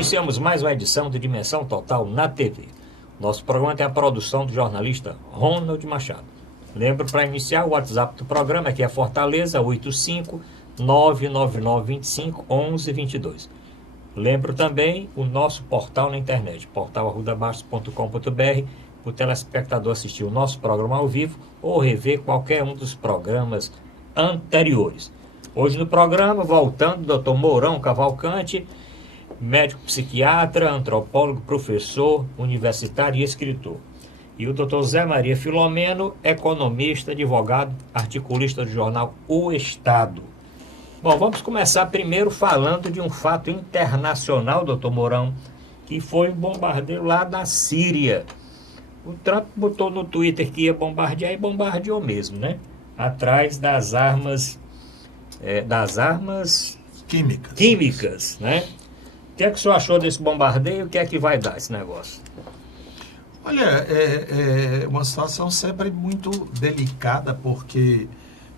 Iniciamos mais uma edição de Dimensão Total na TV. Nosso programa tem a produção do jornalista Ronald Machado. Lembro, para iniciar, o WhatsApp do programa, que é Fortaleza 85-99925-1122. Lembro também o nosso portal na internet, portal@arrudabastos.com.br, para o telespectador assistir o nosso programa ao vivo ou rever qualquer um dos programas anteriores. Hoje no programa, voltando, Dr. Mourão Cavalcante, médico psiquiatra, antropólogo, professor, universitário e escritor. E o Dr. Zé Maria Filomeno, economista, advogado, articulista do jornal O Estado. Bom, vamos começar primeiro falando de um fato internacional, Dr. Mourão, que foi o bombardeio lá da Síria. O Trump botou no Twitter que ia bombardear e bombardeou mesmo, né? Atrás das armas químicas, né? O que é que o senhor achou desse bombardeio? O que é que vai dar esse negócio? Olha, é uma situação sempre muito delicada, porque,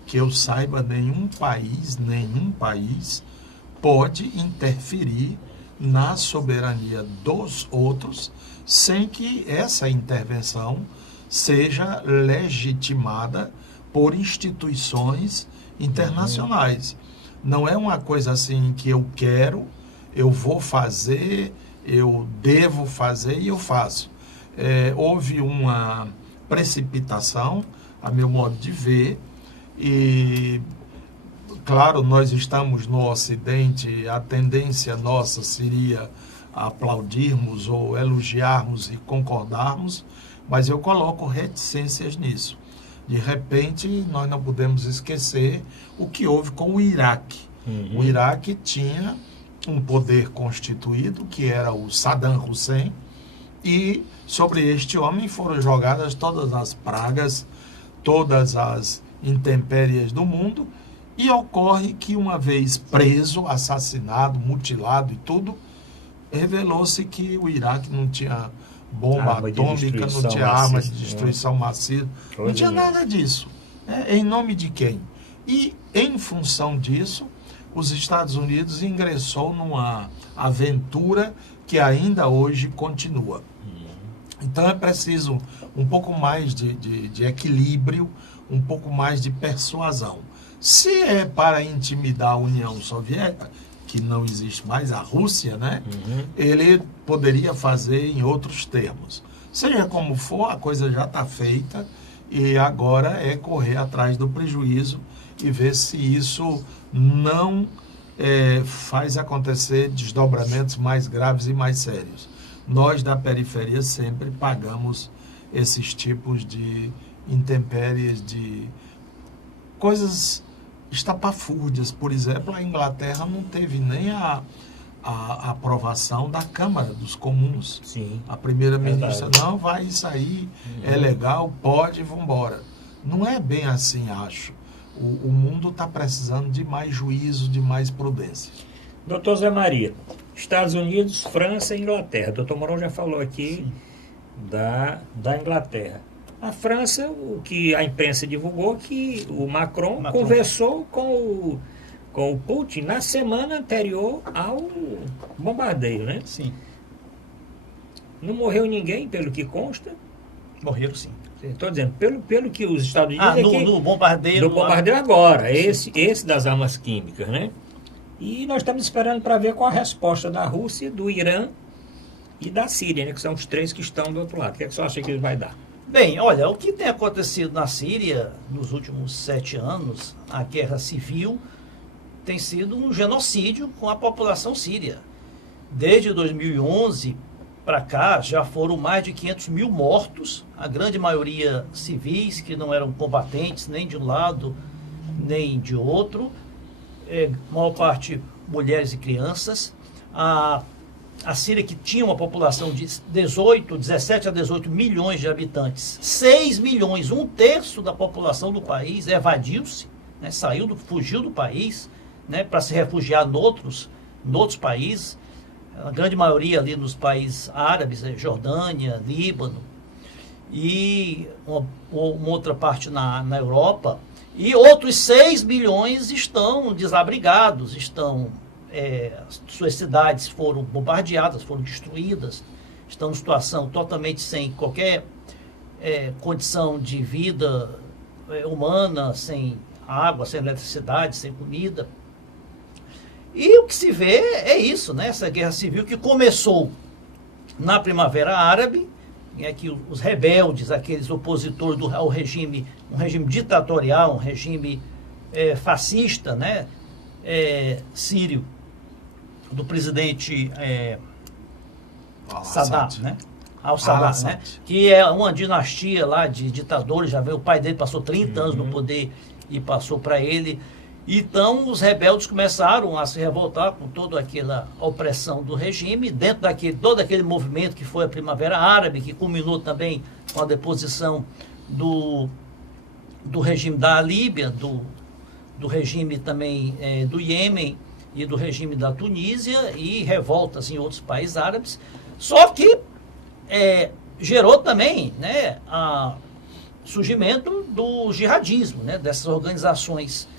que eu saiba, nenhum país pode interferir na soberania dos outros sem que essa intervenção seja legitimada por instituições internacionais. Não é uma coisa assim que eu quero, eu vou fazer, eu devo fazer e eu faço. Houve uma precipitação, a meu modo de ver, e, claro, nós estamos no Ocidente, a tendência nossa seria aplaudirmos ou elogiarmos e concordarmos, mas eu coloco reticências nisso. De repente, nós não podemos esquecer o que houve com o Iraque. O Iraque tinha um poder constituído, que era o Saddam Hussein, e sobre este homem foram jogadas todas as pragas, todas as intempéries do mundo, e ocorre que, uma vez preso, assassinado, mutilado e tudo, revelou-se que o Iraque não tinha bomba atômica, não tinha arma de destruição massiva, não tinha nada disso. Em nome de quem? E, em função disso, os Estados Unidos ingressou numa aventura que ainda hoje continua. Então é preciso um pouco mais de equilíbrio, um pouco mais de persuasão. Se é para intimidar a União Soviética, que não existe mais, a Rússia, né? Ele poderia fazer em outros termos. Seja como for, a coisa já está feita e agora é correr atrás do prejuízo e ver se isso não faz acontecer desdobramentos mais graves e mais sérios. Nós da periferia sempre pagamos esses tipos de intempéries, de coisas estapafúrdias. Por exemplo, a Inglaterra não teve nem a aprovação da Câmara dos Comuns. Sim, a primeira-ministra, não, vai sair, é legal, pode, vamos embora. Não é bem assim, acho. O mundo está precisando de mais juízo, de mais prudência. Doutor Zé Maria, Estados Unidos, França e Inglaterra. O doutor Mourão já falou aqui da Inglaterra. A França, o que a imprensa divulgou, que o Macron conversou com o Putin na semana anterior ao bombardeio, né? Sim. Não morreu ninguém, pelo que consta? Morreram, sim. Estou dizendo, pelo que os Estados Unidos... no bombardeio... No bombardeio agora, esse das armas químicas, né? E nós estamos esperando para ver qual a resposta da Rússia, do Irã e da Síria, né? Que são os três que estão do outro lado. O que é que você acha que ele vai dar? Bem, olha, o que tem acontecido na Síria nos últimos 7 anos, a guerra civil, tem sido um genocídio com a população síria. Desde 2011 para cá, já foram mais de 500 mil mortos, a grande maioria civis, que não eram combatentes nem de um lado nem de outro, maior parte mulheres e crianças. A Síria, que tinha uma população de 17 a 18 milhões de habitantes, 6 milhões, 1/3 da população do país evadiu-se, né, fugiu do país, né, para se refugiar em outros países, a grande maioria ali nos países árabes, Jordânia, Líbano, e uma outra parte na Europa, e outros 6 milhões estão desabrigados, estão suas cidades foram bombardeadas, foram destruídas, estão em situação totalmente sem qualquer condição de vida humana, sem água, sem eletricidade, sem comida. E o que se vê é isso, né? Essa guerra civil que começou na Primavera Árabe, que os rebeldes, aqueles opositores ao regime, um regime ditatorial, um regime fascista, né? Sírio, do presidente Saddam, né? Al-Saddam, né? Que é uma dinastia lá de ditadores, já veio, o pai dele passou 30 anos no poder e passou para ele. Então, os rebeldes começaram a se revoltar com toda aquela opressão do regime, dentro todo aquele movimento que foi a Primavera Árabe, que culminou também com a deposição do regime da Líbia, do regime também do Iêmen e do regime da Tunísia, e revoltas em outros países árabes. Só que gerou também, né, surgimento do jihadismo, né, dessas organizações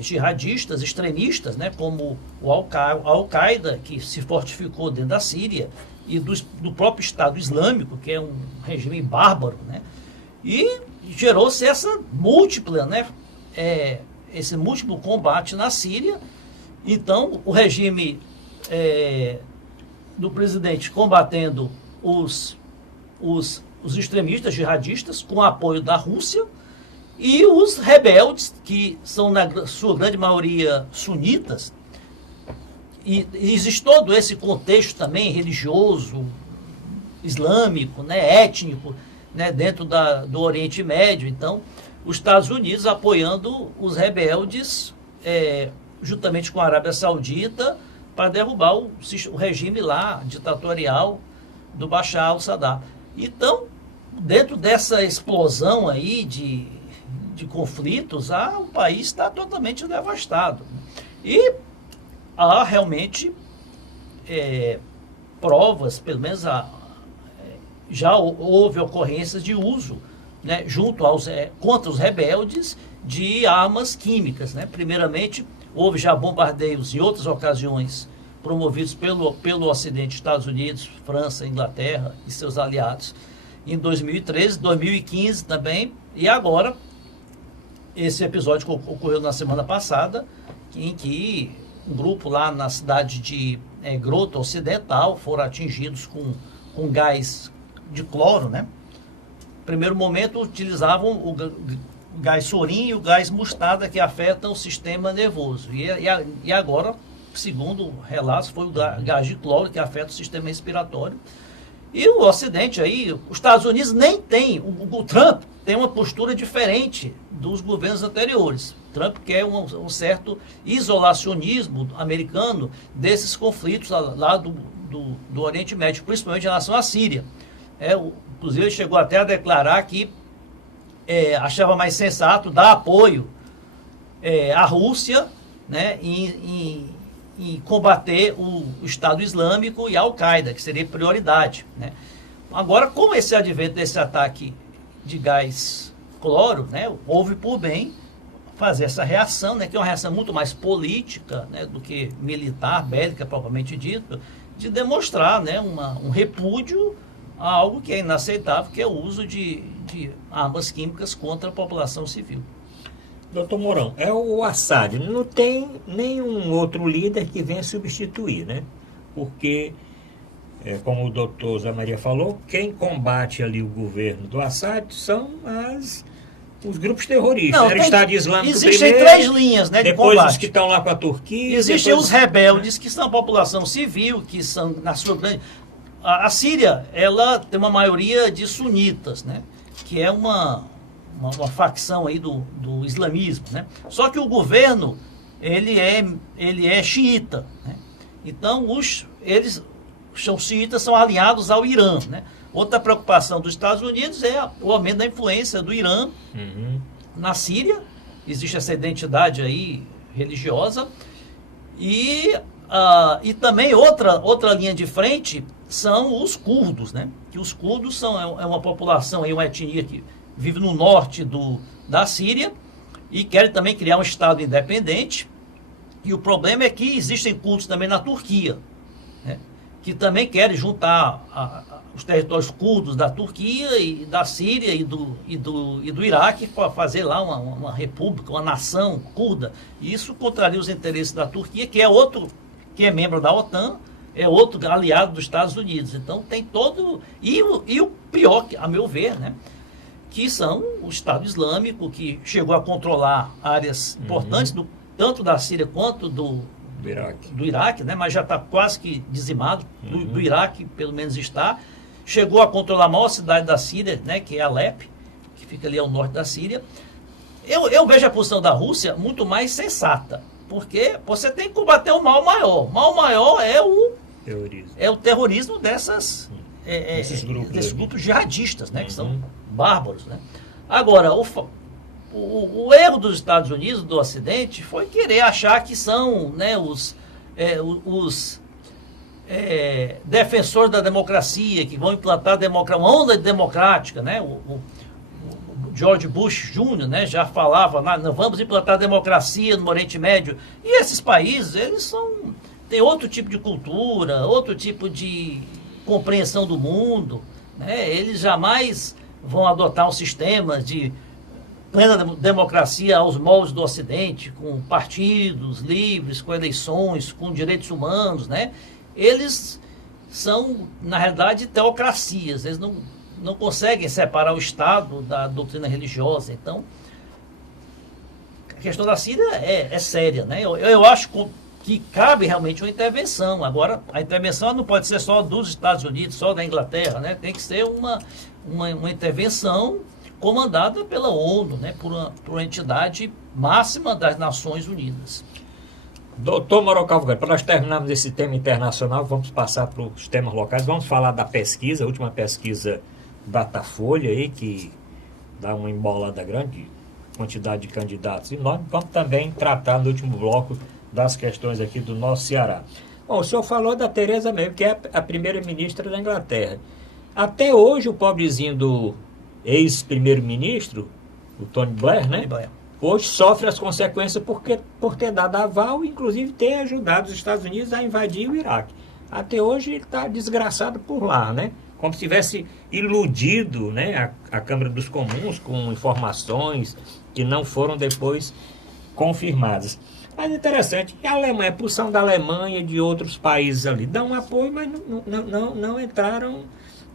jihadistas, extremistas, né, como o Al-Qaeda, que se fortificou dentro da Síria, e do próprio Estado Islâmico, que é um regime bárbaro, né, e gerou-se essa múltipla, né, esse múltiplo combate na Síria. Então, o regime do presidente combatendo os extremistas jihadistas com apoio da Rússia, e os rebeldes, que são na sua grande maioria sunitas, e existe todo esse contexto também religioso, islâmico, né, étnico, né, dentro do Oriente Médio. Então, os Estados Unidos apoiando os rebeldes, juntamente com a Arábia Saudita, para derrubar o regime lá, ditatorial, do Bashar al-Assad. Então, dentro dessa explosão aí de conflitos, o país está totalmente devastado. E há realmente provas, pelo menos já houve ocorrências de uso, né, contra os rebeldes, de armas químicas, né? Primeiramente, houve já bombardeios em outras ocasiões promovidos pelo Ocidente, Estados Unidos, França, Inglaterra e seus aliados, em 2013, 2015 também, e agora esse episódio que ocorreu na semana passada, em que um grupo lá na cidade de Grota Ocidental foram atingidos com gás de cloro, né? No primeiro momento utilizavam o gás sorin e o gás mostarda, que afetam o sistema nervoso. E agora, segundo relatos, foi o gás de cloro que afeta o sistema respiratório. E o Ocidente aí, os Estados Unidos nem tem, o Trump tem uma postura diferente dos governos anteriores. Trump quer um certo isolacionismo americano desses conflitos lá do Oriente Médio, principalmente em relação à Síria. Inclusive, ele chegou até a declarar que achava mais sensato dar apoio à Rússia, né, em combater o Estado Islâmico e a Al-Qaeda, que seria prioridade, né? Agora, com esse advento desse ataque de gás cloro, né, houve por bem fazer essa reação, né, que é uma reação muito mais política, né, do que militar, bélica propriamente dito, de demonstrar, né, um repúdio a algo que é inaceitável, que é o uso de armas químicas contra a população civil. Doutor Mourão, é o Assad, não tem nenhum outro líder que venha substituir, né? Porque, como o doutor Zé Maria falou, quem combate ali o governo do Assad são os grupos terroristas. Era o Estado Islâmico existem primeiro, três linhas, né, de depois combate. Os que estão lá com a Turquia. Existem depois os rebeldes, que são a população civil, que são, na sua grande... A Síria, ela tem uma maioria de sunitas, né? Que é uma facção aí do islamismo, né? Só que o governo, ele é xiita, né? Então, eles são xiitas, são alinhados ao Irã, né? Outra preocupação dos Estados Unidos é o aumento da influência do Irã na Síria. Existe essa identidade aí religiosa. E também outra linha de frente são os curdos, né? Que os curdos é uma população, uma etnia que vive no norte da Síria e querem também criar um Estado independente. E o problema é que existem cultos também na Turquia, né, que também querem juntar os territórios curdos da Turquia e da Síria e do Iraque para fazer lá uma república, uma nação curda. E isso contraria os interesses da Turquia, que é membro da OTAN, é outro aliado dos Estados Unidos. Então tem todo... E o pior, a meu ver, né, que são o Estado Islâmico, que chegou a controlar áreas importantes, tanto da Síria quanto do Iraque, né, mas já está quase que dizimado. Do Iraque, pelo menos está. Chegou a controlar a maior cidade da Síria, né, que é Alepo, que fica ali ao norte da Síria. Eu vejo a posição da Rússia muito mais sensata, porque você tem que combater o mal maior. O mal maior é o terrorismo desses grupos jihadistas, né, que são bárbaros. Né? Agora, o erro dos Estados Unidos, do Ocidente, foi querer achar que são, né, os defensores da democracia, que vão implantar uma onda democrática. Né? O George Bush Jr., né, já falava, vamos implantar democracia no Oriente Médio. E esses países, eles têm outro tipo de cultura, outro tipo de compreensão do mundo. Né? Eles jamais vão adotar um sistema de plena democracia aos moldes do Ocidente, com partidos livres, com eleições, com direitos humanos. Né? Eles são, na realidade, teocracias. Eles não conseguem separar o Estado da doutrina religiosa. Então, a questão da Síria é séria. Né? Eu acho que cabe realmente uma intervenção. Agora, a intervenção não pode ser só dos Estados Unidos, só da Inglaterra. Né? Tem que ser uma intervenção comandada pela ONU, né? por uma entidade máxima das Nações Unidas. Doutor Mauro Cavalcante, para nós terminarmos esse tema internacional, vamos passar para os temas locais. Vamos falar da pesquisa, a última pesquisa Datafolha, aí, que dá uma embolada grande, quantidade de candidatos enorme. Vamos também tratar no último bloco das questões aqui do nosso Ceará. Bom, o senhor falou da Theresa May, que é a primeira-ministra da Inglaterra. Até hoje, o pobrezinho do ex-primeiro-ministro, o Tony Blair, né? Hoje sofre as consequências por ter dado aval, inclusive ter ajudado os Estados Unidos a invadir o Iraque. Até hoje ele está desgraçado por lá, né? Como se tivesse iludido, né, a Câmara dos Comuns com informações que não foram depois confirmadas. Mas interessante, a Alemanha, a posição da Alemanha e de outros países ali dão apoio, mas não entraram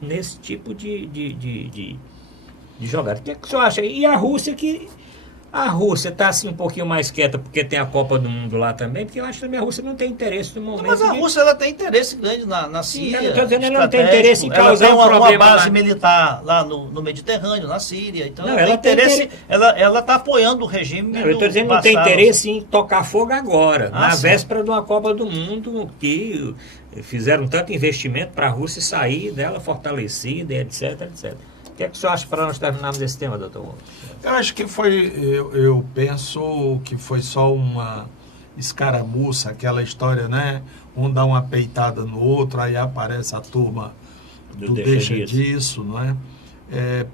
nesse tipo de jogada. O que o senhor acha? E a Rússia, a Rússia está assim um pouquinho mais quieta porque tem a Copa do Mundo lá também, porque eu acho que também a Rússia não tem interesse no momento. Mas a Rússia ela tem interesse grande na Síria. Sim, estou dizendo, ela não tem interesse em causar ela tem uma base lá militar lá no Mediterrâneo, na Síria. Então não, ela tem interesse. Ela está apoiando o regime. Não, eu estou dizendo que não tem interesse em tocar fogo agora, na véspera de uma Copa do Mundo, que fizeram tanto investimento para a Rússia sair dela fortalecida, etc, etc. O que é que o senhor acha para nós terminarmos esse tema, doutor? Eu acho que eu penso que foi só uma escaramuça, aquela história, né? Um dá uma peitada no outro, aí aparece a turma do deixa disso, não é?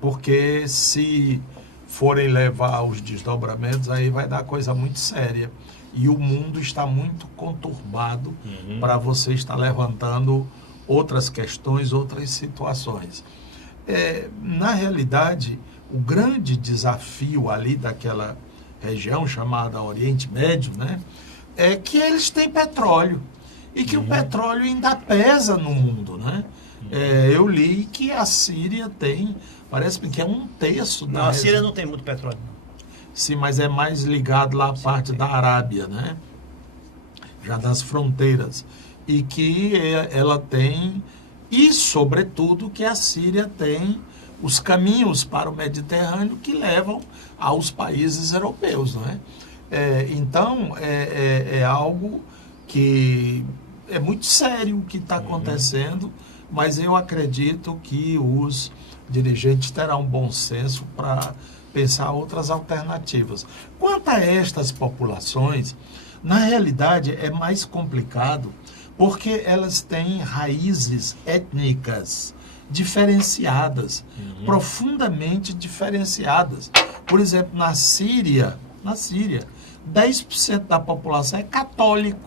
Porque se forem levar os desdobramentos, aí vai dar coisa muito séria. E o mundo está muito conturbado para você estar levantando outras questões, outras situações. Na realidade, o grande desafio ali daquela região chamada Oriente Médio, né, é que eles têm petróleo e que o petróleo ainda pesa no mundo, né? Eu li que a Síria tem, parece que é 1/3 da... Não, a Síria não tem muito petróleo, não. Sim, mas é mais ligado lá à parte da Arábia, né? Já das fronteiras. E que ela tem... E, sobretudo, que a Síria tem os caminhos para o Mediterrâneo que levam aos países europeus, não é? Então, é algo que é muito sério o que está acontecendo, mas eu acredito que os dirigentes terão bom senso para pensar outras alternativas. Quanto a estas populações, na realidade é mais complicado, porque elas têm raízes étnicas diferenciadas, profundamente diferenciadas. Por exemplo, na Síria, 10% da população é católico.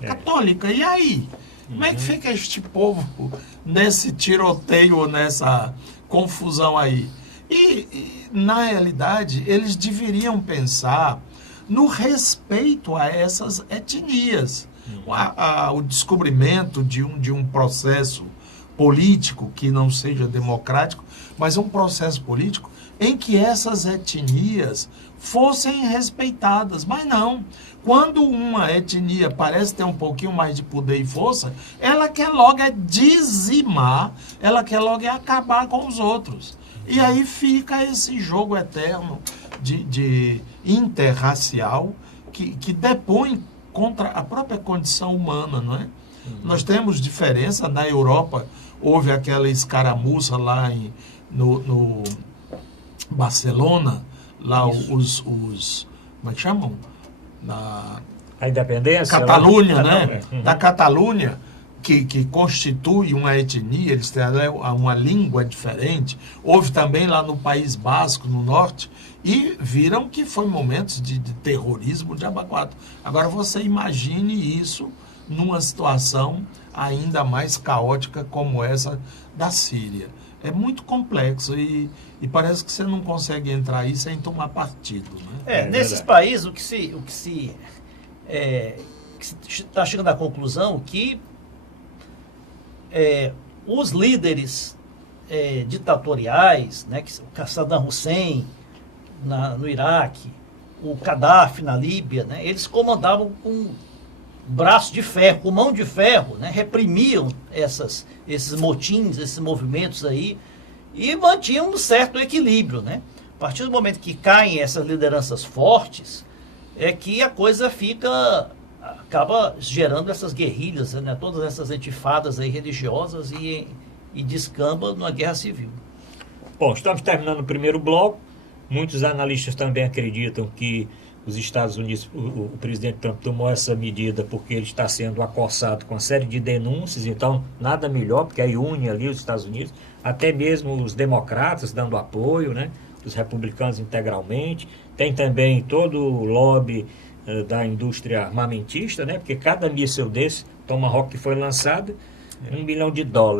Católica. E aí? Como é que fica este povo nesse tiroteio, nessa confusão aí? E na realidade, eles deveriam pensar no respeito a essas etnias. O descobrimento de um processo político que não seja democrático, mas um processo político em que essas etnias fossem respeitadas. Mas não. Quando uma etnia parece ter um pouquinho mais de poder e força, ela quer logo dizimar, ela quer logo acabar com os outros. E aí fica esse jogo eterno de interracial que depõe contra a própria condição humana, não é? Nós temos diferença. Na Europa houve aquela escaramuça lá no Barcelona, lá os como é que chamam? A independência? Catalunha, né? Da Catalunha, que constitui uma etnia, eles têm uma língua diferente. Houve também lá no País Basco, no norte, e viram que foi momentos de terrorismo de abacuado. Agora você imagine isso numa situação ainda mais caótica como essa da Síria. É muito complexo e parece que você não consegue entrar aí sem tomar partido. Né? Nesses países o que se está chegando à conclusão que os líderes ditatoriais, né, que o Saddam Hussein no Iraque, o Gaddafi na Líbia, né, eles comandavam com braço de ferro, com mão de ferro, né, reprimiam esses motins, esses movimentos aí, e mantinham um certo equilíbrio, né? A partir do momento que caem essas lideranças fortes, é que a coisa acaba gerando essas guerrilhas, né, todas essas intifadas aí religiosas e descamba numa guerra civil. Bom, estamos terminando o primeiro bloco. Muitos analistas também acreditam que os Estados Unidos, o presidente Trump tomou essa medida porque ele está sendo acossado com uma série de denúncias, então nada melhor, porque aí une ali os Estados Unidos, até mesmo os democratas dando apoio, né, os republicanos integralmente. Tem também todo o lobby da indústria armamentista, né, porque cada míssil desse, Tomahawk que foi lançado, $1 bilhão,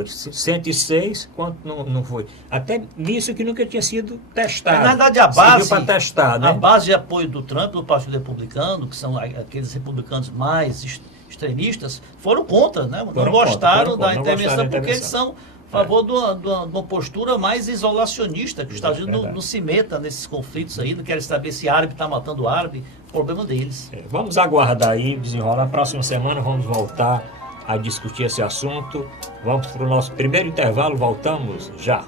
106, quanto não foi? Até míssil que nunca tinha sido testado. Na verdade, a base para testar, né? A base de apoio do Trump, do Partido Republicano, que são aqueles republicanos mais extremistas, foram contra, né? Não gostaram da intervenção, porque eles são a favor de uma postura mais isolacionista, que os Estados Unidos não se meta nesses conflitos aí, não querem saber se árabe está matando árabe, problema deles. Vamos aguardar aí, desenrolar. Na próxima semana vamos voltar a discutir esse assunto. Vamos para o nosso primeiro intervalo, voltamos já.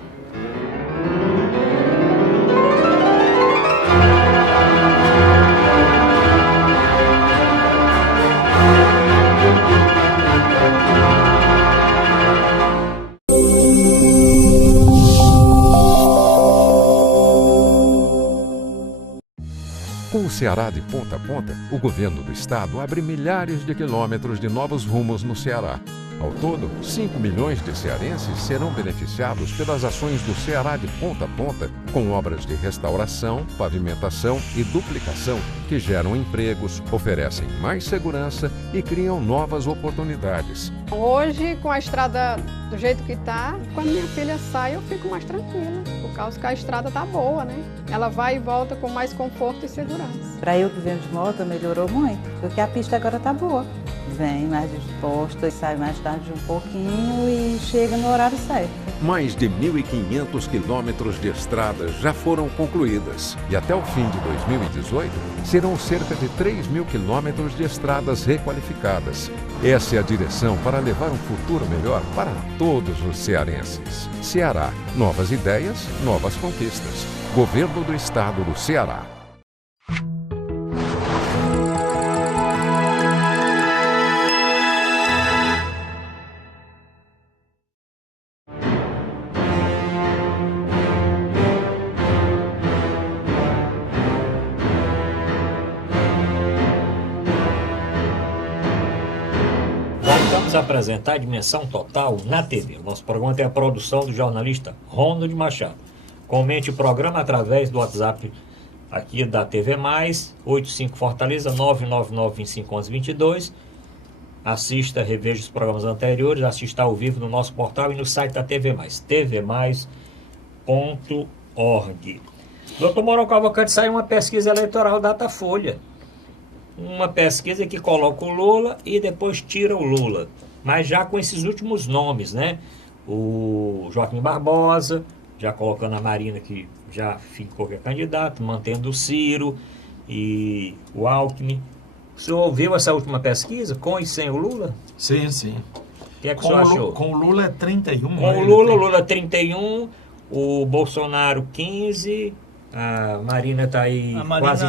Com o Ceará de ponta a ponta, o governo do estado abre milhares de quilômetros de novos rumos no Ceará. Ao todo, 5 milhões de cearenses serão beneficiados pelas ações do Ceará de ponta a ponta, com obras de restauração, pavimentação e duplicação que geram empregos, oferecem mais segurança e criam novas oportunidades. Hoje, com a estrada do jeito que está, quando minha filha sai, eu fico mais tranquila, por causa que a estrada está boa, né? Ela vai e volta com mais conforto e segurança. Para eu que venho de moto, melhorou muito, porque a pista agora está boa. Vem mais disposta, sai mais tarde um pouquinho e chega no horário certo. Mais de 1.500 quilômetros de estradas já foram concluídas e até o fim de 2018 serão cerca de 3.000 quilômetros de estradas requalificadas. Essa é a direção para levar um futuro melhor para todos os cearenses. Ceará, novas ideias, novas conquistas. Governo do Estado do Ceará. Vamos apresentar a Dimensão Total na TV. O nosso programa tem a produção do jornalista Ronald Machado. Comente o programa através do WhatsApp aqui da TV+, 85 Fortaleza, 999-2511-22. Assista, reveja os programas anteriores, assista ao vivo no nosso portal e no site da TV+, tvmais.org. Doutor Mourão Cavalcante, saiu uma pesquisa eleitoral Datafolha. Uma pesquisa que coloca o Lula e depois tira o Lula. Mas já com esses últimos nomes, né? O Joaquim Barbosa, já colocando a Marina, que já ficou que é candidato, mantendo o Ciro e o Alckmin. O senhor ouviu essa última pesquisa, com e sem o Lula? Sim, sim. O que é que o senhor achou? Com o Lula é 31. Com o Lula 31, o Bolsonaro 15, a Marina está aí quase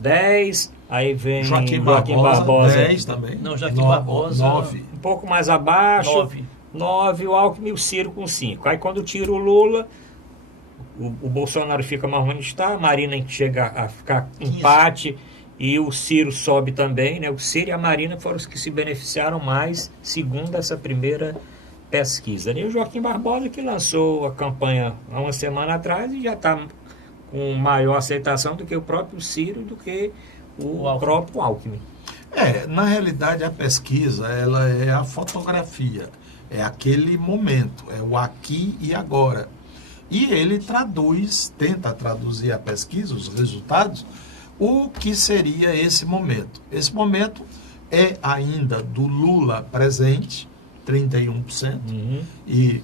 10. Aí vem Joaquim Barbosa 10 também. Não, Joaquim Barbosa 9. Um pouco mais abaixo. 9, o Alckmin e o Ciro com 5. Aí quando tira o Lula, o Bolsonaro fica mais onde está, a Marina chega a ficar 15. Empate e o Ciro sobe também, né? O Ciro e a Marina foram os que se beneficiaram mais, segundo essa primeira pesquisa. E o Joaquim Barbosa, que lançou a campanha há uma semana atrás e já está com maior aceitação do que o próprio Ciro, do que o próprio Alckmin. Na realidade, a pesquisa, ela é a fotografia, é aquele momento, é o aqui e agora. E ele tenta traduzir a pesquisa, os resultados, o que seria esse momento. Esse momento é ainda do Lula presente, 31%, e,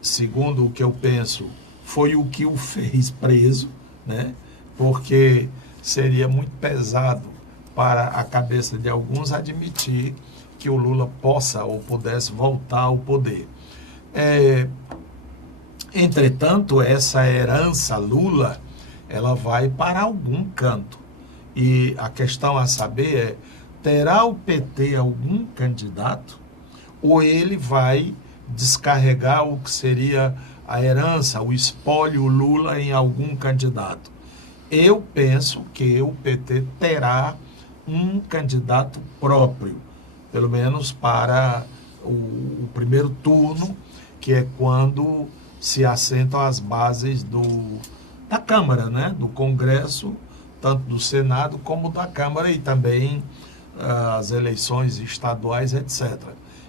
segundo o que eu penso, foi o que o fez preso, né? Porque seria muito pesado para a cabeça de alguns admitir que o Lula possa ou pudesse voltar ao poder. Entretanto, essa herança Lula, ela vai para algum canto. E a questão a saber é, terá o PT algum candidato ou ele vai descarregar o que seria a herança, o espólio Lula em algum candidato? Eu penso que o PT terá um candidato próprio, pelo menos para o primeiro turno, que é quando se assentam as bases da Câmara, né? Do Congresso, tanto do Senado como da Câmara, e também as eleições estaduais, etc.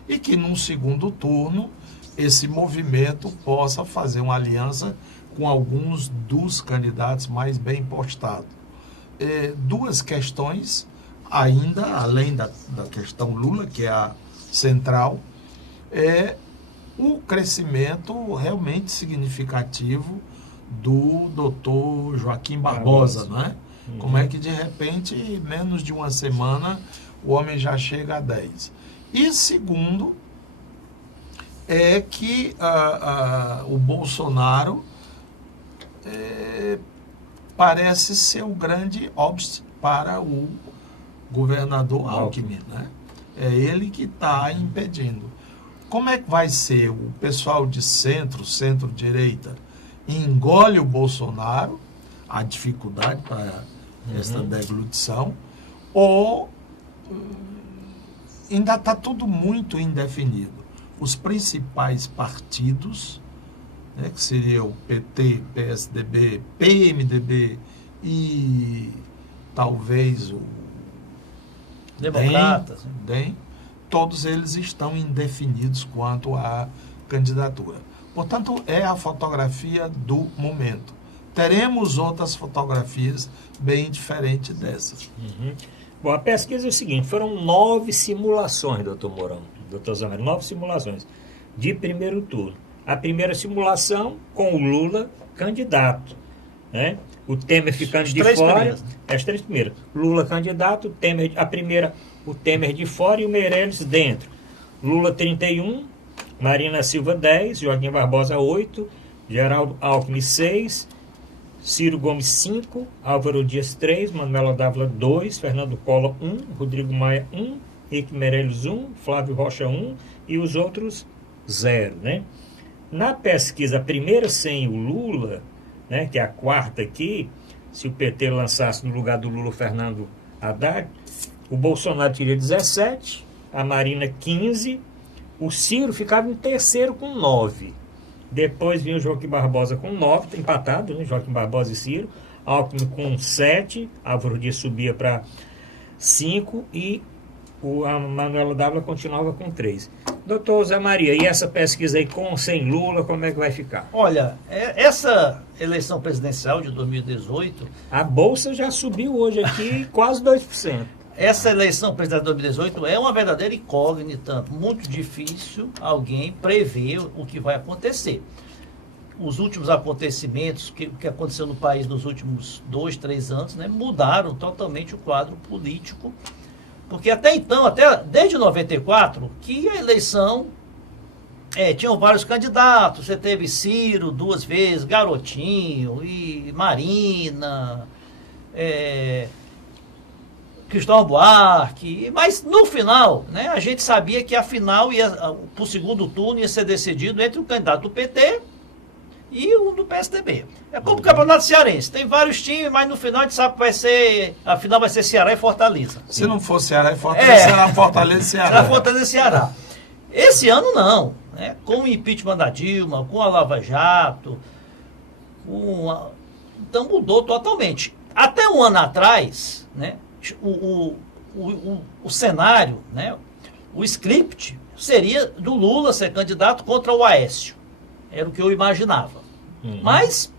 E que num segundo turno esse movimento possa fazer uma aliança com alguns dos candidatos mais bem postados. Duas questões ainda, além da questão Lula, que é a central, é o crescimento realmente significativo do doutor Joaquim Barbosa, né? Como é que, de repente, em menos de uma semana, o homem já chega a 10. E segundo, é que o Bolsonaro parece ser o grande obstáculo para o governador Alckmin, né? É ele que está impedindo. Como é que vai ser? O pessoal de centro-direita engole o Bolsonaro, a dificuldade para esta deglutição, ou ainda está tudo muito indefinido. Os principais partidos, né, que seriam o PT, PSDB, PMDB e talvez o Democratas, DEM, todos eles estão indefinidos quanto à candidatura. Portanto, é a fotografia do momento. Teremos outras fotografias bem diferentes dessas. Bom, a pesquisa é o seguinte, foram 9 simulações, doutor Mourão, doutor Zamero, 9 simulações de primeiro turno. A primeira simulação com o Lula candidato, né? O Temer ficando de fora, as 3 primeiras. Lula candidato, o Temer de fora e o Meirelles dentro. Lula 31, Marina Silva 10, Joaquim Barbosa 8, Geraldo Alckmin 6, Ciro Gomes 5, Álvaro Dias 3, Manuela Dávila 2, Fernando Collor 1, Rodrigo Maia 1, Henrique Meirelles 1, Flávio Rocha 1 e os outros 0, né? Na pesquisa, a primeira sem o Lula, né, que é a quarta aqui, se o PT lançasse no lugar do Lula Fernando Haddad, o Bolsonaro teria 17, a Marina 15, o Ciro ficava em terceiro com 9. Depois vinha o Joaquim Barbosa com 9, tá empatado, né, Joaquim Barbosa e Ciro. Alckmin com 7, Álvaro Dias subia para 5 e a Manuela Dávila continuava com 3. Doutor Zé Maria, e essa pesquisa aí com ou sem Lula, como é que vai ficar? Olha, essa eleição presidencial de 2018... A Bolsa já subiu hoje aqui quase 2%. Essa eleição presidencial de 2018 é uma verdadeira incógnita, muito difícil alguém prever o que vai acontecer. Os últimos acontecimentos, que aconteceu no país nos últimos 2, 3 anos, né, mudaram totalmente o quadro político, porque até então, desde 94, que a eleição tinham vários candidatos, você teve Ciro 2 vezes, Garotinho e Marina, Cristóvão Buarque, mas no final, né, a gente sabia que a final para o segundo turno ia ser decidido entre o candidato do PT e o do PSDB. É como o Campeonato Cearense, tem vários times, mas no final a gente sabe que a final vai ser Ceará e Fortaleza. Se não for Ceará e Fortaleza, será Fortaleza e Ceará. Será Fortaleza e Ceará. Esse ano não, né, com o impeachment da Dilma, com a Lava Jato, então mudou totalmente. Até um ano atrás, né, o cenário, né, o script seria do Lula ser candidato contra o Aécio. Era o que eu imaginava. Mas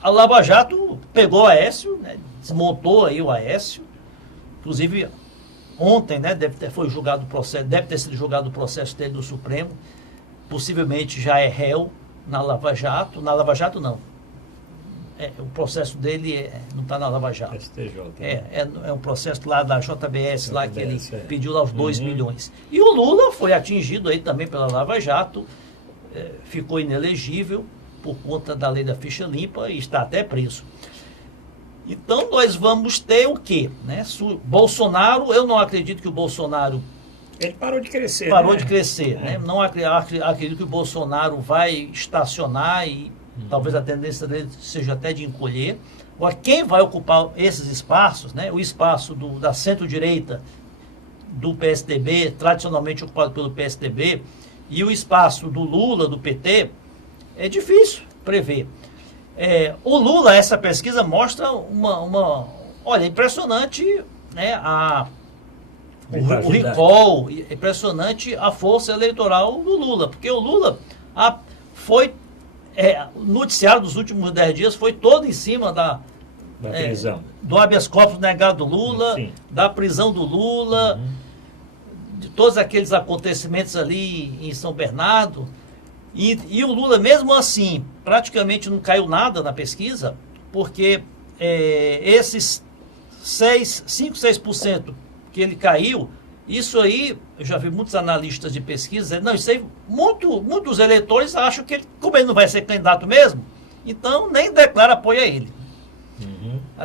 a Lava Jato pegou o Aécio, né, desmontou aí o Aécio. Inclusive, ontem, né, deve ter sido julgado o processo dele no Supremo. Possivelmente já é réu na Lava Jato. Na Lava Jato, não. O processo dele não está na Lava Jato. STJ. É um processo lá da JBS, lá que ele pediu lá os 2 milhões. E o Lula foi atingido aí também pela Lava Jato, ficou inelegível por conta da lei da ficha limpa e está até preso. Então nós vamos ter o quê? Né? Bolsonaro, eu não acredito que o Bolsonaro... Ele parou de crescer. Parou de crescer. Né? Não acredito que o Bolsonaro vai estacionar e talvez a tendência dele seja até de encolher. Agora, quem vai ocupar esses espaços, né? O espaço da centro-direita do PSDB, tradicionalmente ocupado pelo PSDB, e o espaço do Lula, do PT, é difícil prever. O Lula, essa pesquisa mostra olha, impressionante, né, o recall, impressionante a força eleitoral do Lula, porque o Lula foi... o noticiário dos últimos 10 dias foi todo em cima da prisão. Do habeas corpus negado do Lula, da prisão do Lula, de todos aqueles acontecimentos ali em São Bernardo. E o Lula, mesmo assim, praticamente não caiu nada na pesquisa, porque esses 5, 6% que ele caiu, isso aí, eu já vi muitos analistas de pesquisa dizendo, não, isso aí, muitos eleitores acham que como ele não vai ser candidato mesmo, então nem declara apoio a ele.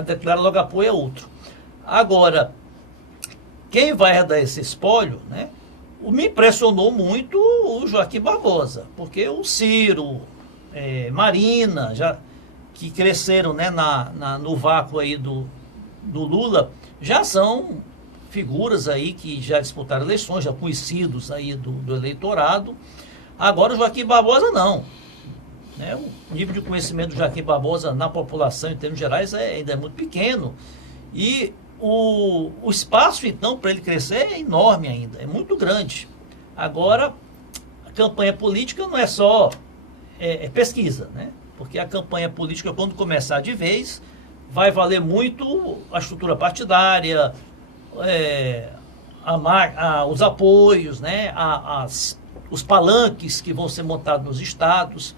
Declara logo apoio a outro. Agora, quem vai herdar esse espólio, né? Me impressionou muito o Joaquim Barbosa, porque o Ciro, Marina, que cresceram, né, no vácuo aí do Lula, já são figuras aí que já disputaram eleições, já conhecidos aí do eleitorado. Agora o Joaquim Barbosa não. Né? O nível de conhecimento do Joaquim Barbosa na população, em termos gerais, ainda é muito pequeno. E o espaço, então, para ele crescer é enorme ainda, é muito grande. Agora, a campanha política não é só pesquisa, né? Porque a campanha política, quando começar de vez, vai valer muito a estrutura partidária, os apoios, né? Os palanques que vão ser montados nos estados.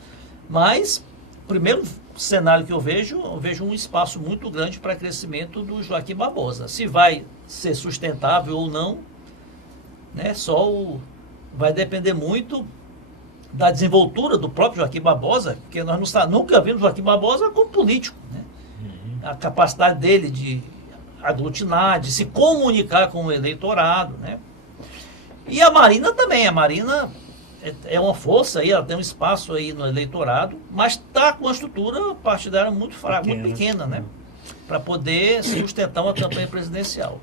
Mas, primeiro cenário que eu vejo um espaço muito grande para crescimento do Joaquim Barbosa. Se vai ser sustentável ou não, né, vai depender muito da desenvoltura do próprio Joaquim Barbosa, porque nós nunca vimos Joaquim Barbosa como político. Né? A capacidade dele de aglutinar, de se comunicar com o eleitorado. Né? E a Marina também. A Marina é uma força aí, ela tem um espaço aí no eleitorado, mas está com uma estrutura partidária muito fraca, muito pequena, né? Para poder sustentar uma campanha presidencial.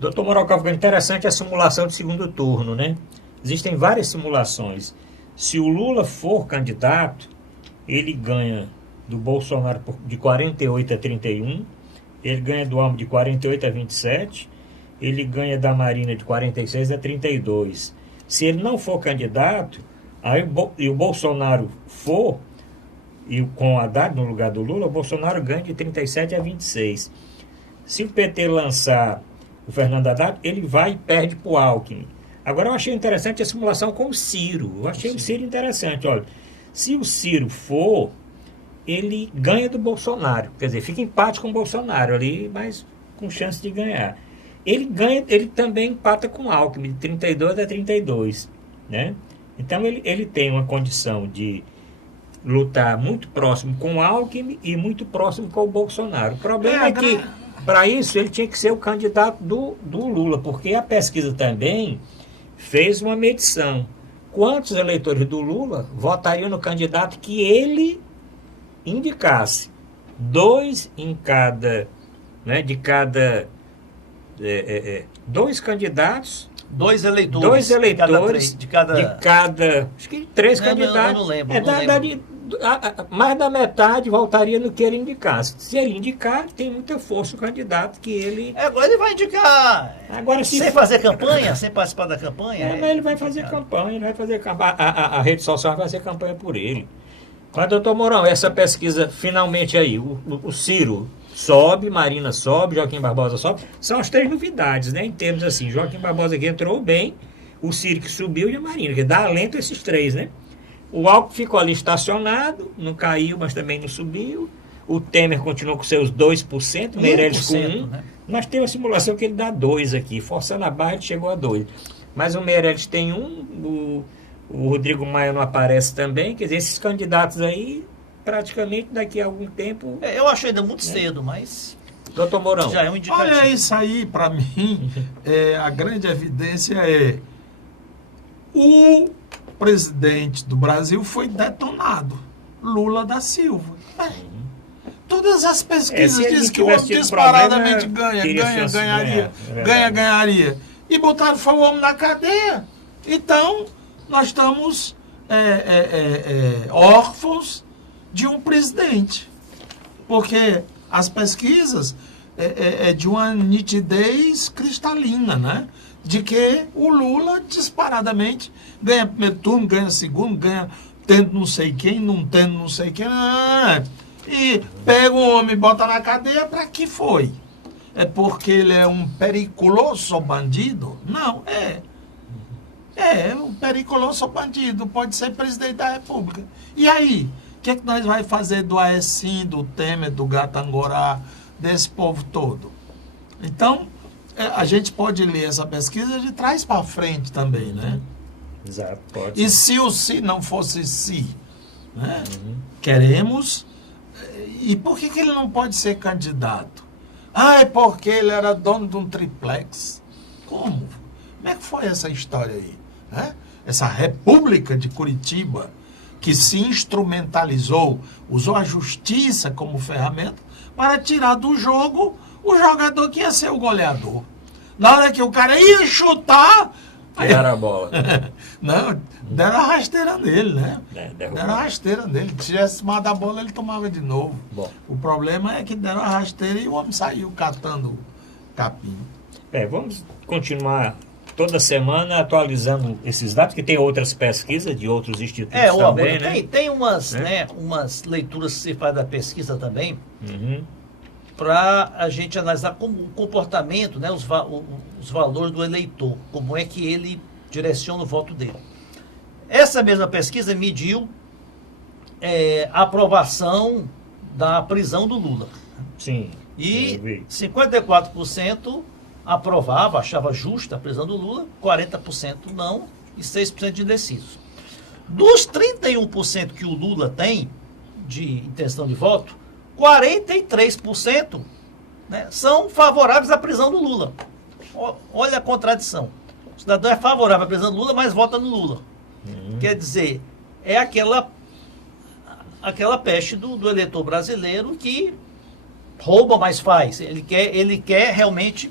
Doutor Moral Cavalcante, interessante a simulação de segundo turno, né? Existem várias simulações. Se o Lula for candidato, ele ganha do Bolsonaro de 48 a 31, ele ganha do Alckmin de 48 a 27, ele ganha da Marina de 46 a 32. Se ele não for candidato, aí e o Bolsonaro for, e com o Haddad no lugar do Lula, o Bolsonaro ganha de 37 a 26. Se o PT lançar o Fernando Haddad, ele vai e perde para o Alckmin. Agora, eu achei interessante a simulação com o Ciro. Eu achei o Ciro interessante. Olha, se o Ciro for, ele ganha do Bolsonaro. Quer dizer, fica empate com o Bolsonaro ali, mas com chance de ganhar. Ele ganha, ele também empata com o Alckmin, de 32 a 32. Né? Então, ele tem uma condição de lutar muito próximo com o Alckmin e muito próximo com o Bolsonaro. O problema é que, para isso, ele tinha que ser o candidato do Lula, porque a pesquisa também fez uma medição. Quantos eleitores do Lula votariam no candidato que ele indicasse? 2 em cada, né, de cada... 2 candidatos... 2 eleitores. 2 eleitores de cada acho que 3 candidatos. Eu não lembro. Mais da metade votaria no que ele indicasse. Se ele indicar, tem muita força o candidato que ele... Agora ele vai indicar agora, sem fazer campanha, sem participar da campanha. Mas ele vai fazer campanha, ele vai fazer campanha. A rede social vai fazer campanha por ele. Mas, doutor Mourão, essa pesquisa finalmente aí, o Ciro sobe, Marina sobe, Joaquim Barbosa sobe, são as 3 novidades, né? Em termos assim, Joaquim Barbosa que entrou bem, o Ciro que subiu e a Marina, que dá alento a esses 3, né? O Alckmin ficou ali estacionado, não caiu, mas também não subiu. O Temer continuou com seus 2%, Meirelles com 1%. Né? Mas tem uma simulação que ele dá 2 aqui, forçando a barra ele chegou a 2. Mas o Meirelles tem 1, o Rodrigo Maia não aparece também, quer dizer, esses candidatos aí, praticamente daqui a algum tempo... eu acho ainda muito cedo, mas... Doutor Mourão. Já é um indicativo. Olha, isso aí, para mim, a grande evidência é o presidente do Brasil foi detonado, Lula da Silva. Todas as pesquisas dizem que o homem disparadamente ganharia. E botaram foi o homem na cadeia. Então, nós estamos órfãos de um presidente. Porque as pesquisas de uma nitidez cristalina, né? De que o Lula disparadamente ganha primeiro turno, ganha segundo, ganha tendo não sei quem, não tendo não sei quem. E pega o homem e bota na cadeia, para que foi? É porque ele é um periculoso bandido? Não, um periculoso bandido, pode ser presidente da República. E aí, o que nós vamos fazer do Aécio, do Temer, do Gatangorá, desse povo todo? Então, a gente pode ler essa pesquisa de trás para frente também, né? Exato, pode. E se o se não fosse se, né? Queremos... E por que ele não pode ser candidato? É porque ele era dono de um triplex. Como? Como é que foi essa história aí? Né? Essa República de Curitiba, que se instrumentalizou, usou a justiça como ferramenta para tirar do jogo o jogador que ia ser o goleador. Na hora que o cara ia chutar... Tiraram a bola. Não, deram a rasteira nele, né? Deram a rasteira nele. Se tivesse tomado a bola, ele tomava de novo. Bom. O problema é que deram a rasteira e o homem saiu catando capim. Vamos continuar toda semana atualizando esses dados, que tem outras pesquisas de outros institutos também, né? Tem umas leituras que se faz da pesquisa também, para a gente analisar como o comportamento, né, os valores do eleitor, como é que ele direciona o voto dele. Essa mesma pesquisa mediu a aprovação da prisão do Lula. Sim. E 54% aprovava, achava justa a prisão do Lula, 40% não e 6% de indecisos. Dos 31% que o Lula tem de intenção de voto, 43%, né, são favoráveis à prisão do Lula. Olha a contradição. O cidadão é favorável à prisão do Lula, mas vota no Lula. Quer dizer, é aquela peste do eleitor brasileiro que rouba, mas faz. Ele quer realmente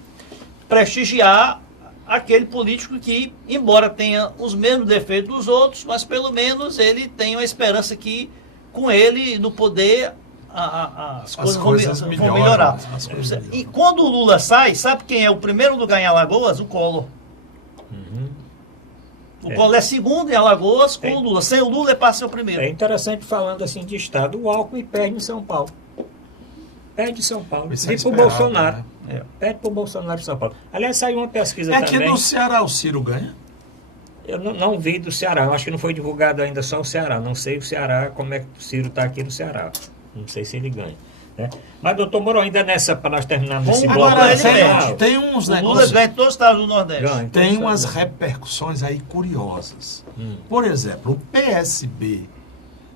prestigiar aquele político que, embora tenha os mesmos defeitos dos outros, mas pelo menos ele tem uma esperança que com ele no poder as coisas vão melhorar. As coisas melhoram. E quando o Lula sai, sabe quem é o primeiro lugar em Alagoas? O Collor. O Collor é segundo em Alagoas com o Lula. Sem o Lula, ele passa a ser o primeiro. É interessante, falando assim de Estado, o Alckmin perde em São Paulo. Perde em São Paulo. Isso é E pro esperado, Bolsonaro. né? Perde pro Bolsonaro em São Paulo. Aliás, saiu uma pesquisa É que também. no Ceará o Ciro ganha? Eu não vi do Ceará. Eu acho que não foi divulgado ainda só o Ceará. Não sei o Ceará, como é que o Ciro está aqui no Ceará. Não sei se ele ganha. Né? Mas, doutor Moro, ainda nessa, para nós terminarmos esse bloco Agora, nacional, tem uns O Lula negócios... ganha em todos os estados do Nordeste. ganha, então, Tem sabe? umas repercussões aí curiosas. Por exemplo, o PSB,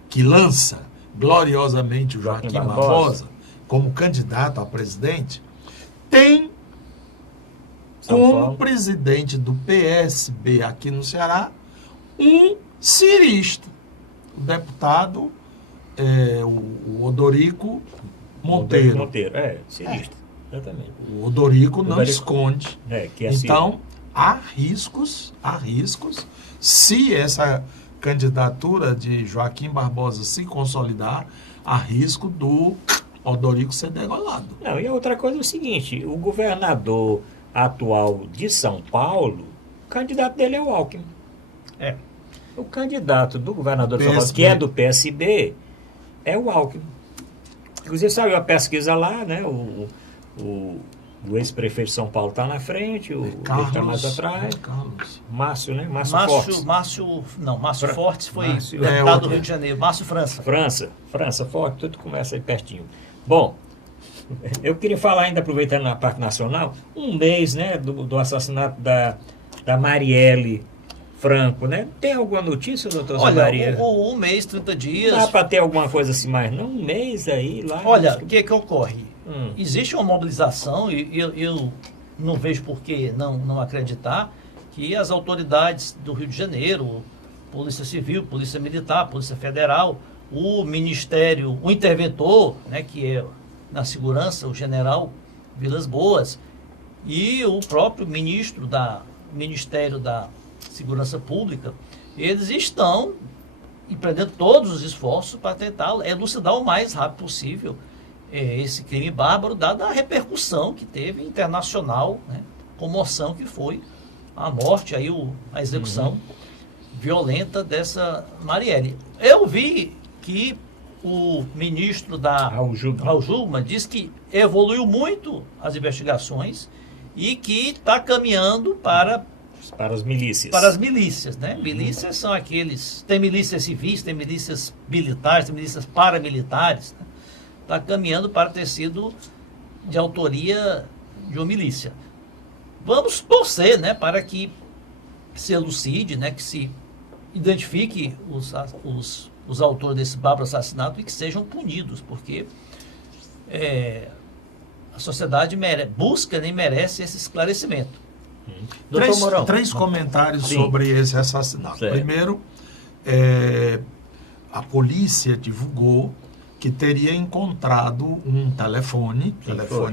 que lança gloriosamente o Joaquim Joaquim Barbosa como candidato a presidente, tem São como Paulo. presidente do PSB aqui no Ceará um cirista, o deputado o Odorico Monteiro. Monteiro, cirista. Exatamente. O Odorico não Odorico. esconde. Que é Então, há riscos, se essa candidatura de Joaquim Barbosa se consolidar, há risco do Odorico ser degolado. Não, e a outra coisa é o seguinte, o governador atual de São Paulo, o candidato dele é o Alckmin. É. O candidato do governador de São Paulo, PSB. que é do PSB, é o Alckmin. Inclusive saiu a pesquisa lá, né? O ex-prefeito de São Paulo está na frente, ele está mais atrás. Carlos. Márcio, né? Márcio Fortes. Márcio Fortes foi Márcio- deputado do Rio de Janeiro. Márcio França. França, Forte, tudo começa aí pertinho. Bom, eu queria falar ainda, aproveitando na parte nacional, um mês, né, do assassinato da Marielle Franco, né? Tem alguma notícia, doutor Zé Olha, Maria? um mês, 30 dias. Não dá para ter alguma coisa assim mais, não? Um mês aí, lá... Olha, o que ocorre? Hum. Existe uma mobilização, e eu não vejo por que não acreditar, que as autoridades do Rio de Janeiro, Polícia Civil, Polícia Militar, Polícia Federal, o Ministério, o interventor, né, que é na segurança, o general Vilas Boas, e o próprio Ministério da Segurança Pública, eles estão empreendendo todos os esforços para tentar elucidar o mais rápido possível esse crime bárbaro, dada a repercussão que teve internacional, né, comoção que foi a morte, aí a execução violenta dessa Marielle. Eu vi que o ministro Raul Jungmann disse que evoluiu muito as investigações e que está caminhando para as milícias. Para as milícias, né? Milícias são aqueles... Tem milícias civis, tem milícias militares, tem milícias paramilitares. Né? Está caminhando para ter sido de autoria de uma milícia. Vamos torcer, né? Para que se elucide, né? Que se identifique os autores desse bárbaro assassinato e que sejam punidos, porque a sociedade busca nem merece esse esclarecimento. Três comentários Sim. sobre esse assassinato. Certo. Primeiro, a polícia divulgou que teria encontrado um telefone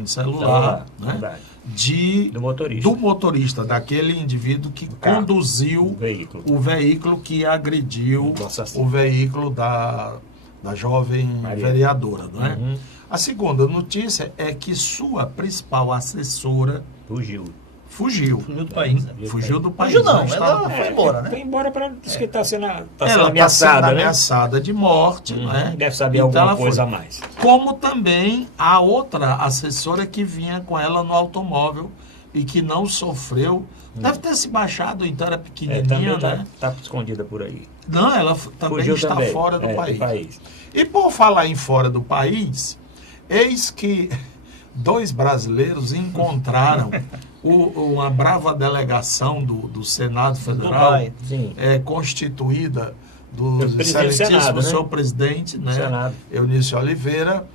celular, né, do motorista, daquele indivíduo que conduziu o veículo que agrediu o veículo da jovem vereadora. Não é? A segunda notícia é que sua principal assessora fugiu do país. Né? Fugiu do país. Fugiu não, ela foi embora, né? Foi embora para dizer que está sendo ela ameaçada, está sendo né? ameaçada de morte, né? Deve saber Então alguma ela coisa foi. a mais. Como também a outra assessora que vinha com ela no automóvel e que não sofreu. Deve ter se baixado, então era pequenininha, né? Está escondida por aí. Não, ela também Fugiu está também. fora do Do país. país. E por falar em fora do país, eis que 2 brasileiros encontraram uma brava delegação do Senado Federal, Dubai, constituída do Senado, excelentíssimo né? senhor presidente, né? Senado. Eunício Oliveira,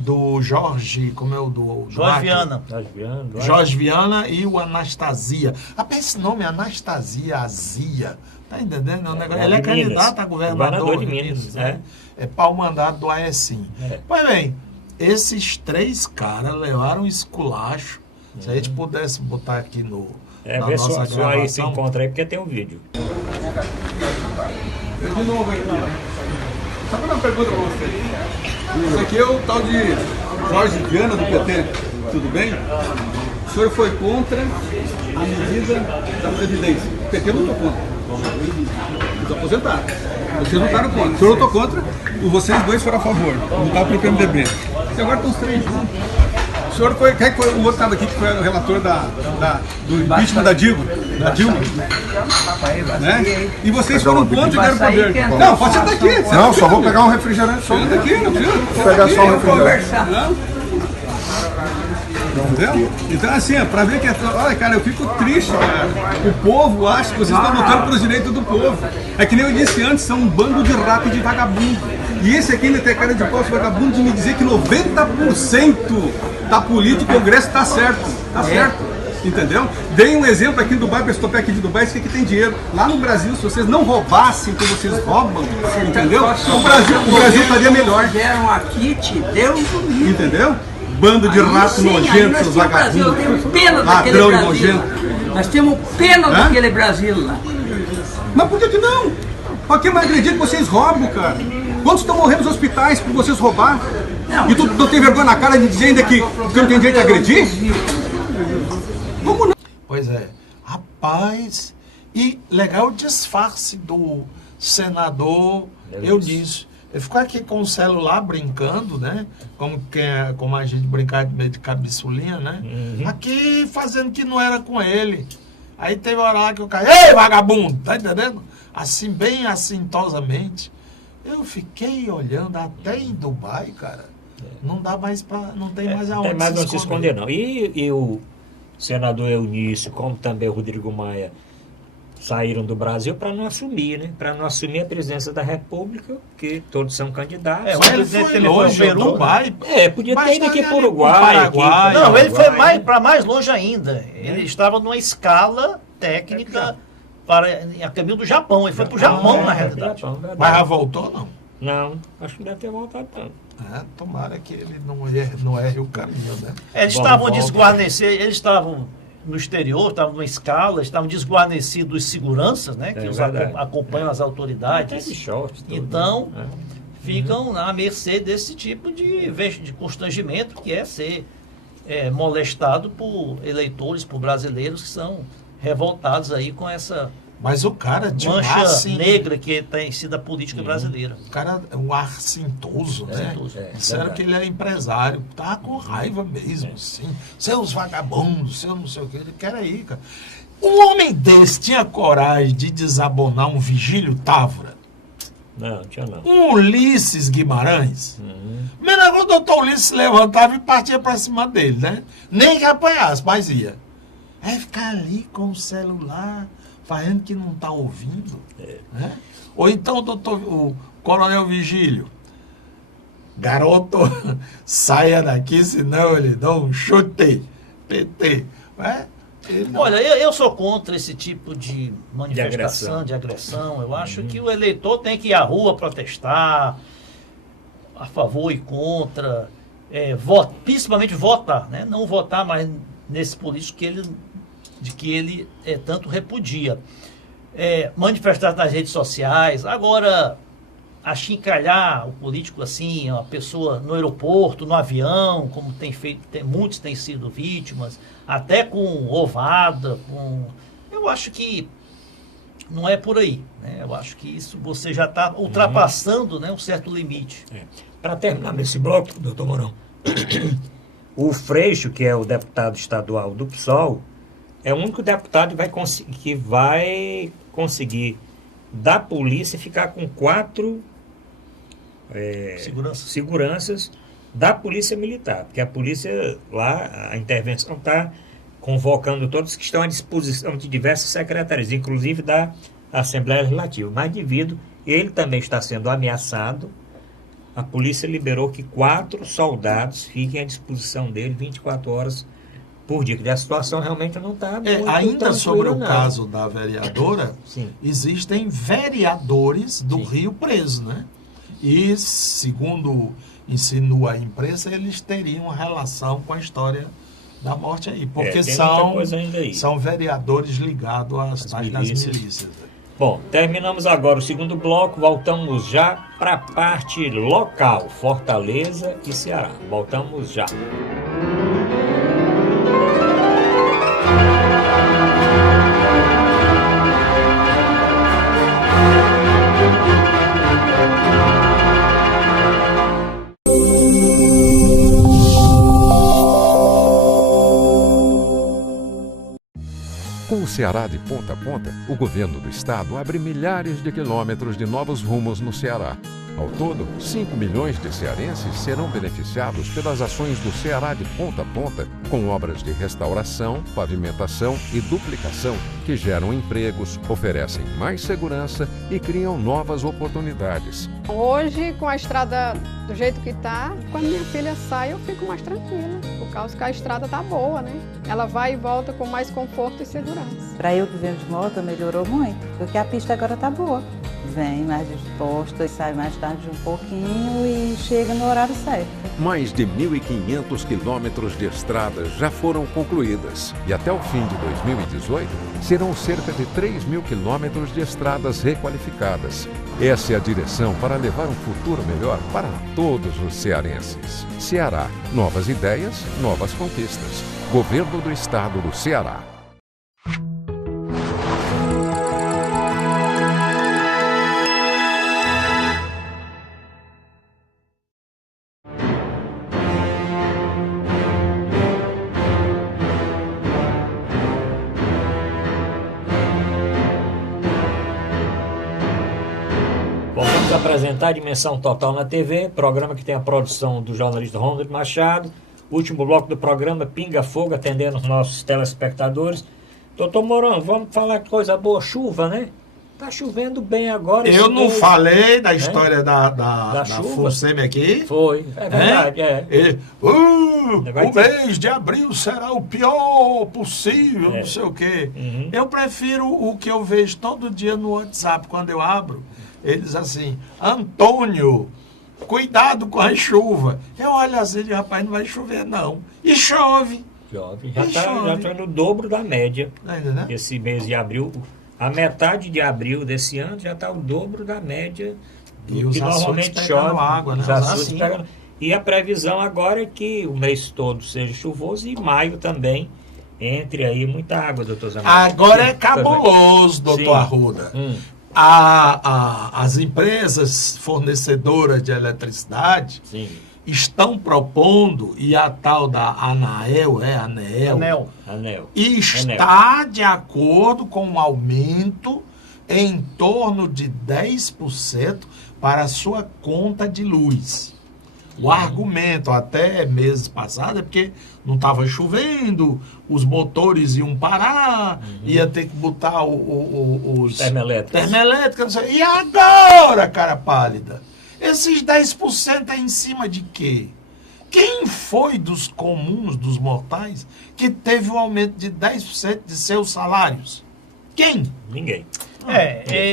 do Jorge, como é o do Jorge Viana. Jorge Viana e o Anastasia. Esse nome, Anastasia Azia, tá entendendo? É um negócio. Ele é candidato a governador de Minas, né? É pau-mandado do Aecim. Pois bem, esses 3 caras levaram esculacho. Se a gente pudesse botar aqui na vê nossa só aí se gravação. encontra aí, porque tem um vídeo. De novo aí, Só uma pergunta para você. Isso aqui é o tal de Jorge Viana do PT, tudo bem? O senhor foi contra a medida da Previdência. O PT lutou contra. Os aposentados. Vocês lutaram contra. O senhor lutou contra e vocês dois foram a favor. Lutaram pelo PMDB. E agora estão os três juntos. O senhor foi. Quem foi o outro que estava aqui, que foi o relator do impeachment da Dilma? Né? E vocês foram contra e deram poder. Não, pode sentar aqui. Não, só vou pegar um refrigerante. Senta aqui, não precisa. Vou pegar só um refrigerante. Não. Entendeu? Então, assim, para ver que... Olha, cara, eu fico triste, cara. O povo acha que vocês estão lutando pelos direitos do povo. É que nem eu disse antes, são um bando de rato e de vagabundo. E esse aqui ainda tem cara de pau, vagabundo, de me dizer que 90% da política do Congresso está certo. Está certo. Entendeu? Dei um exemplo aqui em Dubai, para esse topé aqui de Dubai, esse aqui tem dinheiro. Lá no Brasil, se vocês não roubassem como vocês roubam, entendeu? O Brasil estaria melhor. Fizeram aqui, te Deus o livre. Entendeu? Bando de rato nojento, seus vagabundos. Nós temos pena daquele Ladrão Brasil. nojento. Nós temos pena daquele Brasil lá. Mas por que não? Por que mais acredito que vocês roubam, cara? Quantos estão morrendo nos hospitais por vocês roubar? Não, E tu não tem vergonha na cara de dizer ainda que não tem direito a agredir? Como não? Pois é. Rapaz, e legal o disfarce do senador Eunício. Ele ficou aqui com o celular brincando, né? Como a gente brincava de meio de cabeçulinha, né? Aqui fazendo que não era com ele. Aí teve uma hora lá que eu caí, ei, vagabundo, tá entendendo? Assim, bem assintosamente. Eu fiquei olhando até em Dubai, cara. Não dá mais pra. Não tem mais aonde. Não tem mais onde se esconder, não. E o senador Eunício, como também o Rodrigo Maia, saíram do Brasil para não assumir, né? Para não assumir a presidência da República, que todos são candidatos. Ele foi longe, Uruguai. Podia ter ido aqui para o Uruguai. Paraguai. Não, ele foi para mais longe ainda. Ele estava numa escala técnica a caminho do Japão. Ele foi para o Japão, na realidade. Mas já voltou, não? Não, acho que deve ter voltado tanto. Tomara que ele não erre o caminho, né? Eles estavam desguarnecidos, eles estavam no exterior, estavam numa escala, estavam desguarnecidos os seguranças, né? Que acompanham as autoridades. Então, ficam à mercê desse tipo de constrangimento, que é ser molestado por eleitores, por brasileiros que são revoltados aí com essa Mas o cara de mancha assim, negra que tem sido a política brasileira. O cara é um ar cintoso, né? Disseram que ele é empresário, tá com raiva mesmo, assim. Seus vagabundos, seus não sei o que, ele quer aí, cara. Um homem desse tinha coragem de desabonar um Vigílio Távora? Não, tinha não. Um Ulisses Guimarães? Menagão, o doutor Ulisses se levantava e partia pra cima dele, né? Nem que apanhasse, mas ia. É ficar ali com o celular, fazendo que não está ouvindo. Né? Ou então o coronel Vigílio, garoto, saia daqui, senão ele dá um chute, PT. Olha, eu sou contra esse tipo de manifestação, de agressão. Eu acho que o eleitor tem que ir à rua protestar, a favor e contra, principalmente votar, né? Não votar mais nesse político que ele tanto repudia. Manifestar nas redes sociais. Agora, achincalhar o político assim, a pessoa no aeroporto, no avião, como tem feito, muitos têm sido vítimas, até com ovada, eu acho que não é por aí, né? Eu acho que isso você já está ultrapassando, né, um certo limite. Para terminar nesse bloco, doutor Mourão, o Freixo, que é o deputado estadual do PSOL, é o único deputado que vai conseguir da polícia ficar com 4 seguranças da polícia militar, porque a polícia lá, a intervenção está convocando todos que estão à disposição de diversas secretarias, inclusive da Assembleia Legislativa, mas devido ele também está sendo ameaçado, a polícia liberou que 4 soldados fiquem à disposição dele 24 horas por dia, que a situação realmente não está muito ainda sobre o não. caso da vereadora, existem vereadores do Rio presos, né? E, segundo insinua a imprensa, eles teriam relação com a história da morte aí, porque são vereadores ligados às milícias. Bom, terminamos agora o segundo bloco, voltamos já para a parte local, Fortaleza e Ceará. Voltamos já. Com o Ceará de ponta a ponta, o governo do estado abre milhares de quilômetros de novos rumos no Ceará. Ao todo, 5 milhões de cearenses serão beneficiados pelas ações do Ceará de ponta a ponta, com obras de restauração, pavimentação e duplicação que geram empregos, oferecem mais segurança e criam novas oportunidades. Hoje, com a estrada do jeito que está, quando minha filha sai, eu fico mais tranquila, por causa que a estrada está boa, né? Ela vai e volta com mais conforto e segurança. Para eu que venho de moto, melhorou muito, porque a pista agora está boa. Vem mais disposta e sai mais tarde um pouquinho e chega no horário certo. Mais de 1.500 quilômetros de estradas já foram concluídas e até o fim de 2018 serão cerca de 3.000 quilômetros de estradas requalificadas. Essa é a direção para levar um futuro melhor para todos os cearenses. Ceará, novas ideias, novas conquistas. Governo do Estado do Ceará. Vamos apresentar a Dimensão Total na TV, programa que tem a produção do jornalista Ronald Machado. Último bloco do programa, Pinga Fogo, atendendo os nossos telespectadores. Doutor Mourão, vamos falar de coisa boa, chuva, né? Tá chovendo bem agora. Eu não falei da história da FUNSEMI aqui? Foi, é verdade, o mês de abril será o pior possível, não sei o quê. Uhum. Eu prefiro o que eu vejo todo dia no WhatsApp, quando eu abro. Eles assim, Antônio, cuidado com a chuva. Eu olho assim, rapaz, não vai chover não. E chove. Chove. Já está no dobro da média. Ainda, né? Esse mês de abril, a metade de abril desse ano já está o dobro da média do que normalmente chove. Água, né? E a previsão agora é que o mês todo seja chuvoso e maio também entre aí muita água, doutor Zamar. Agora é cabuloso, doutor Arruda. As empresas fornecedoras de eletricidade estão propondo, e a tal da ANEEL, está de acordo com um aumento em torno de 10% para a sua conta de luz. O argumento até meses passados é porque não estava chovendo, os motores iam parar, ia ter que botar os termoelétricos. E agora, cara pálida? Esses 10% é em cima de quê? Quem foi dos comuns, dos mortais, que teve um aumento de 10% de seus salários? Quem? Ninguém. É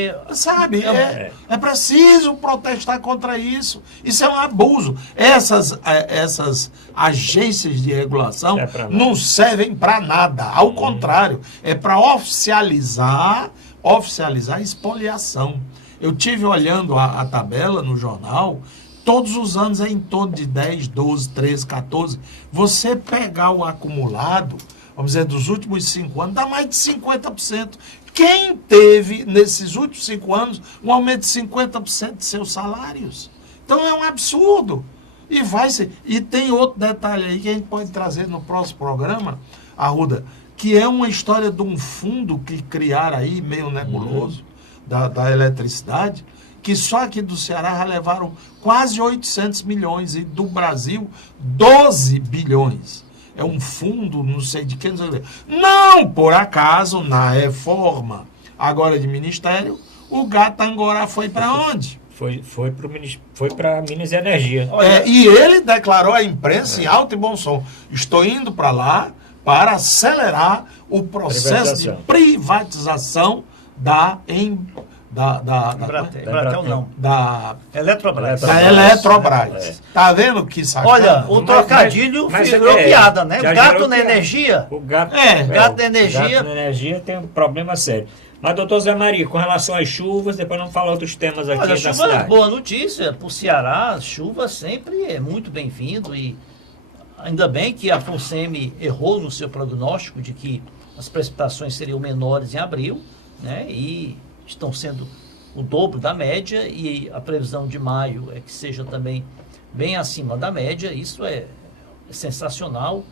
preciso protestar contra isso. Isso é um abuso. Essas agências de regulação não servem para nada. Ao contrário, é para oficializar a expoliação. Eu tive olhando a tabela no jornal, todos os anos é em torno de 10, 12, 13, 14. Você pegar o acumulado, vamos dizer, dos últimos 5 anos, dá mais de 50%. Quem teve, nesses últimos 5 anos, um aumento de 50% de seus salários? Então é um absurdo. E vai ser. E tem outro detalhe aí que a gente pode trazer no próximo programa, Arruda, que é uma história de um fundo que criaram aí, meio nebuloso, da eletricidade, que só aqui do Ceará já levaram quase 800 milhões e do Brasil 12 bilhões. É um fundo, não sei de quem, não sei de quem. Não, por acaso, na reforma agora de ministério, o gato Angorá foi para onde? Foi para Minas e Energia. E ele declarou à imprensa em alto e bom som: estou indo para lá para acelerar o processo de privatização da Eletrobras. Da Eletrobras. Tá vendo que sacana? Olha, o trocadilho virou piada, né? O gato na energia. O gato na energia tem um problema sério. Mas, doutor Zé Maria, com relação às chuvas, depois não falar outros temas aqui Olha, da chuva cidade. é boa notícia para o Ceará. Chuva sempre é muito bem-vindo e ainda bem que a FUNSEMI errou no seu prognóstico de que as precipitações seriam menores em abril, né? E estão sendo o dobro da média e a previsão de maio é que seja também bem acima da média. Isso é sensacional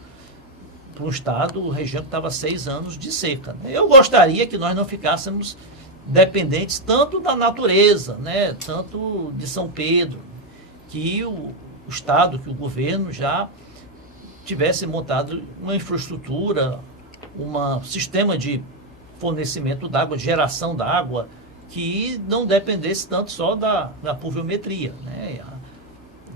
para um estado, região que estava 6 anos de seca, né? Eu gostaria que nós não ficássemos dependentes tanto da natureza, né? Tanto de São Pedro, que o estado, que o governo já tivesse montado uma infraestrutura, um sistema de fornecimento d'água, de geração d'água, que não dependesse tanto só da pluviometria, né? A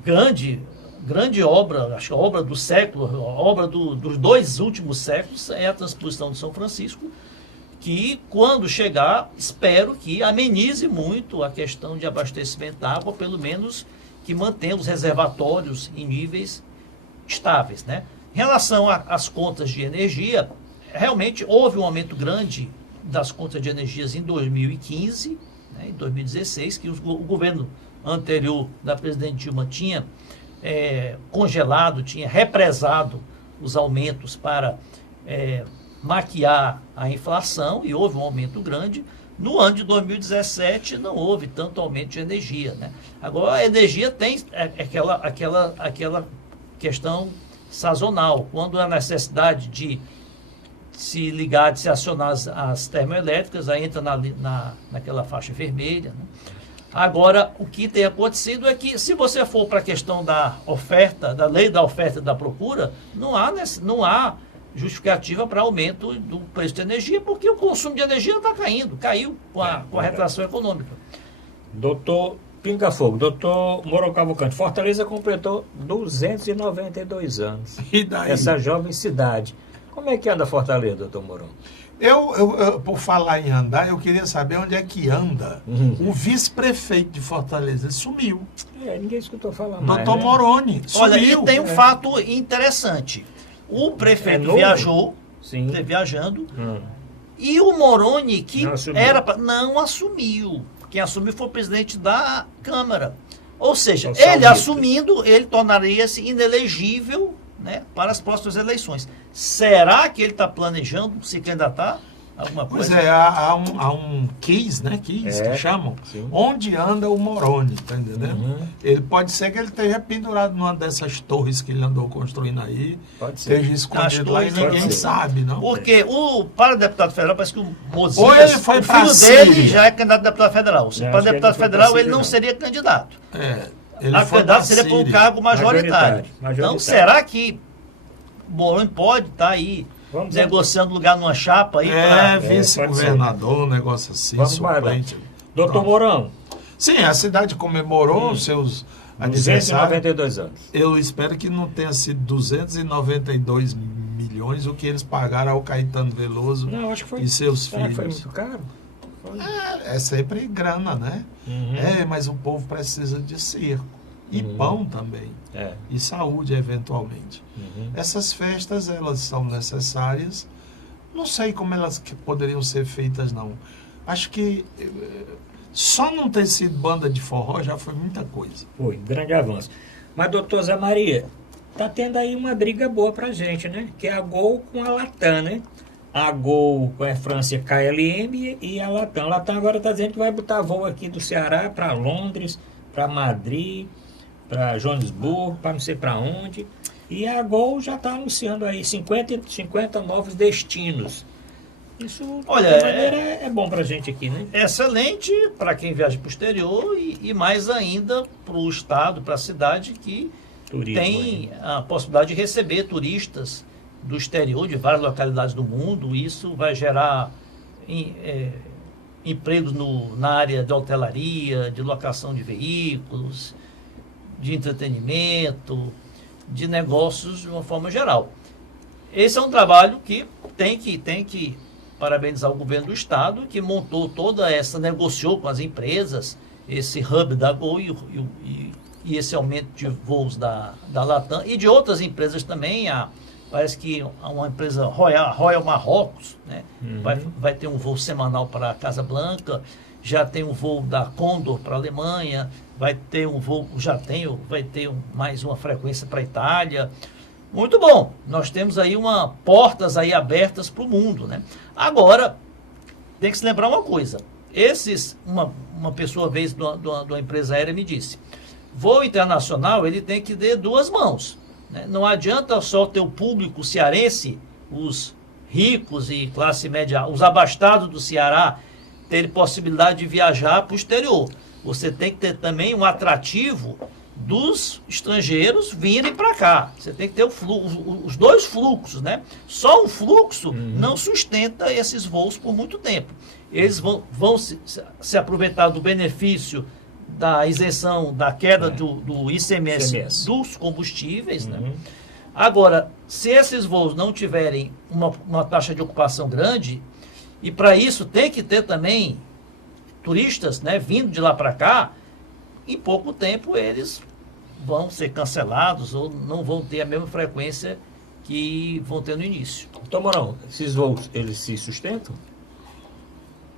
grande obra, acho que a obra do século, a obra dos 2 últimos séculos é a transposição de São Francisco, que quando chegar, espero que amenize muito a questão de abastecimento da água, pelo menos que mantenha os reservatórios em níveis estáveis, né? Em relação às contas de energia, realmente houve um aumento grande das contas de energias em 2015, né, em 2016, que o governo anterior da presidente Dilma tinha congelado, tinha represado os aumentos para maquiar a inflação, e houve um aumento grande. No ano de 2017 não houve tanto aumento de energia, né? Agora a energia tem aquela questão sazonal, quando há necessidade de se ligar, de se acionar as termoelétricas, aí entra naquela faixa vermelha, né? Agora, o que tem acontecido é que, se você for para a questão da oferta, da lei da oferta e da procura, não há justificativa para aumento do preço de energia, porque o consumo de energia está caiu com a retração econômica. Doutor Pinga Fogo, doutor Mourão Cavalcante, Fortaleza completou 292 anos. E daí? Essa jovem cidade. Como é que anda Fortaleza, doutor Mourão? Eu, por falar em andar, eu queria saber onde é que anda o vice-prefeito de Fortaleza. Ele sumiu. Ninguém escutou falar mais. Doutor Moroni. Olha, sumiu. e tem um fato interessante. O prefeito viajou, viajando, e o Moroni, que não assumiu. Quem assumiu foi o presidente da Câmara. Ou seja, ele assumindo, ele tornaria-se inelegível, né, para as próximas eleições. Será que ele está planejando se candidatar a alguma coisa? Pois é, há um case, né? Case, que chamam. Sim. Onde anda o Moroni, tá entendendo? Ele pode ser que ele esteja pendurado numa dessas torres que ele andou construindo aí. Pode ser. Esteja escondido lá e ninguém sabe, não? Porque para deputado federal, parece que o Mozias, ou ele foi o filho dele já é candidato a deputado federal. Para deputado federal, ele não seria candidato. Ele a candidato seria por um cargo majoritário. Então, será que o Moroni pode estar aí negociando lugar numa chapa aí? Vice-governador, um negócio assim, suplente. Doutor Mourão. Sim, a cidade comemorou os seus 292 anos. Eu espero que não tenha sido 292 milhões o que eles pagaram ao Caetano Veloso e seus filhos. Foi muito caro? É sempre grana, né? Mas o povo precisa de circo. E pão também. E saúde, eventualmente. Essas festas, elas são necessárias. Não sei como elas poderiam ser feitas, não. Acho que só não ter sido banda de forró já foi muita coisa. Foi, grande avanço. Mas, doutor Zé Maria, tá tendo aí uma briga boa pra gente, né? Que é a Gol com a Latam, né? A Gol com a França KLM e a Latam. A Latam agora está dizendo que vai botar voo aqui do Ceará para Londres, para Madrid, para Joanesburgo, para não sei para onde. E a Gol já está anunciando aí 50 novos destinos. Isso, olha, de maneira, é bom para a gente aqui, né? Excelente para quem viaja para o exterior e mais ainda para o estado, para a cidade que tem a possibilidade de receber turistas do exterior, de várias localidades do mundo. Isso vai gerar empregos na área de hotelaria, de locação de veículos, de entretenimento, de negócios de uma forma geral. Esse é um trabalho que tem que parabenizar o governo do estado, que montou toda essa, negociou com as empresas, esse hub da Gol e esse aumento de voos da Latam e de outras empresas também, a Parece que uma empresa Royal Marrocos, né, vai ter um voo semanal para Casablanca, já tem um voo da Condor para a Alemanha, vai ter um voo, vai ter mais uma frequência para a Itália. Muito bom, nós temos aí portas aí abertas para o mundo, né? Agora, tem que se lembrar uma coisa, uma pessoa vez de uma empresa aérea me disse, voo internacional ele tem que ter duas mãos. Não adianta só ter o público cearense, os ricos e classe média, os abastados do Ceará, terem possibilidade de viajar para o exterior. Você tem que ter também um atrativo dos estrangeiros virem para cá. Você tem que ter os dois fluxos, né? Só um fluxo não sustenta esses voos por muito tempo. Eles vão se aproveitar do benefício da isenção, da queda do ICMS dos combustíveis, né? Agora, se esses voos não tiverem uma taxa de ocupação grande, e para isso tem que ter também turistas, né, vindo de lá para cá, em pouco tempo eles vão ser cancelados ou não vão ter a mesma frequência que vão ter no início. Então, Mourão, esses voos, eles se sustentam?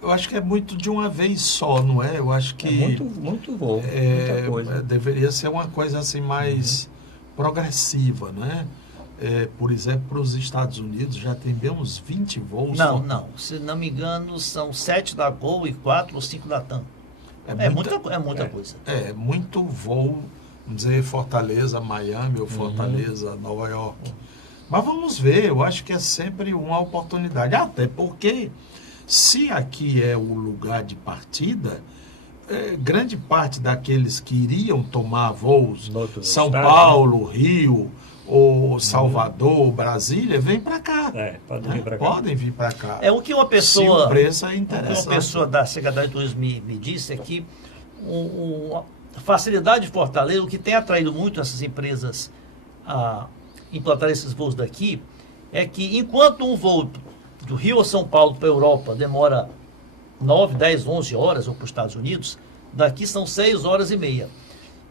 Eu acho que é muito de uma vez só, não é? Eu acho que... muito voo, muita coisa. Deveria ser uma coisa assim mais progressiva, né? Por exemplo, para os Estados Unidos já tem bem uns 20 voos. Não. Se não me engano, são 7 da Gol e 4 ou 5 da TAM. É muita coisa. É muito voo, vamos dizer, Fortaleza, Miami ou Fortaleza, Nova York. Mas vamos ver, eu acho que é sempre uma oportunidade. Até porque, se aqui é o lugar de partida, grande parte daqueles que iriam tomar voos, São Paulo, Rio, ou Salvador, Brasília, vem para cá. Podem vir para cá. O que uma pessoa, se o preço é interessante. Uma pessoa da Secretaria de Turismo me disse é que a facilidade de Fortaleza, o que tem atraído muito essas empresas a implantar esses voos daqui, é que enquanto um voo do Rio a São Paulo para a Europa demora 9, 10, 11 horas, ou para os Estados Unidos, daqui são 6 horas e meia.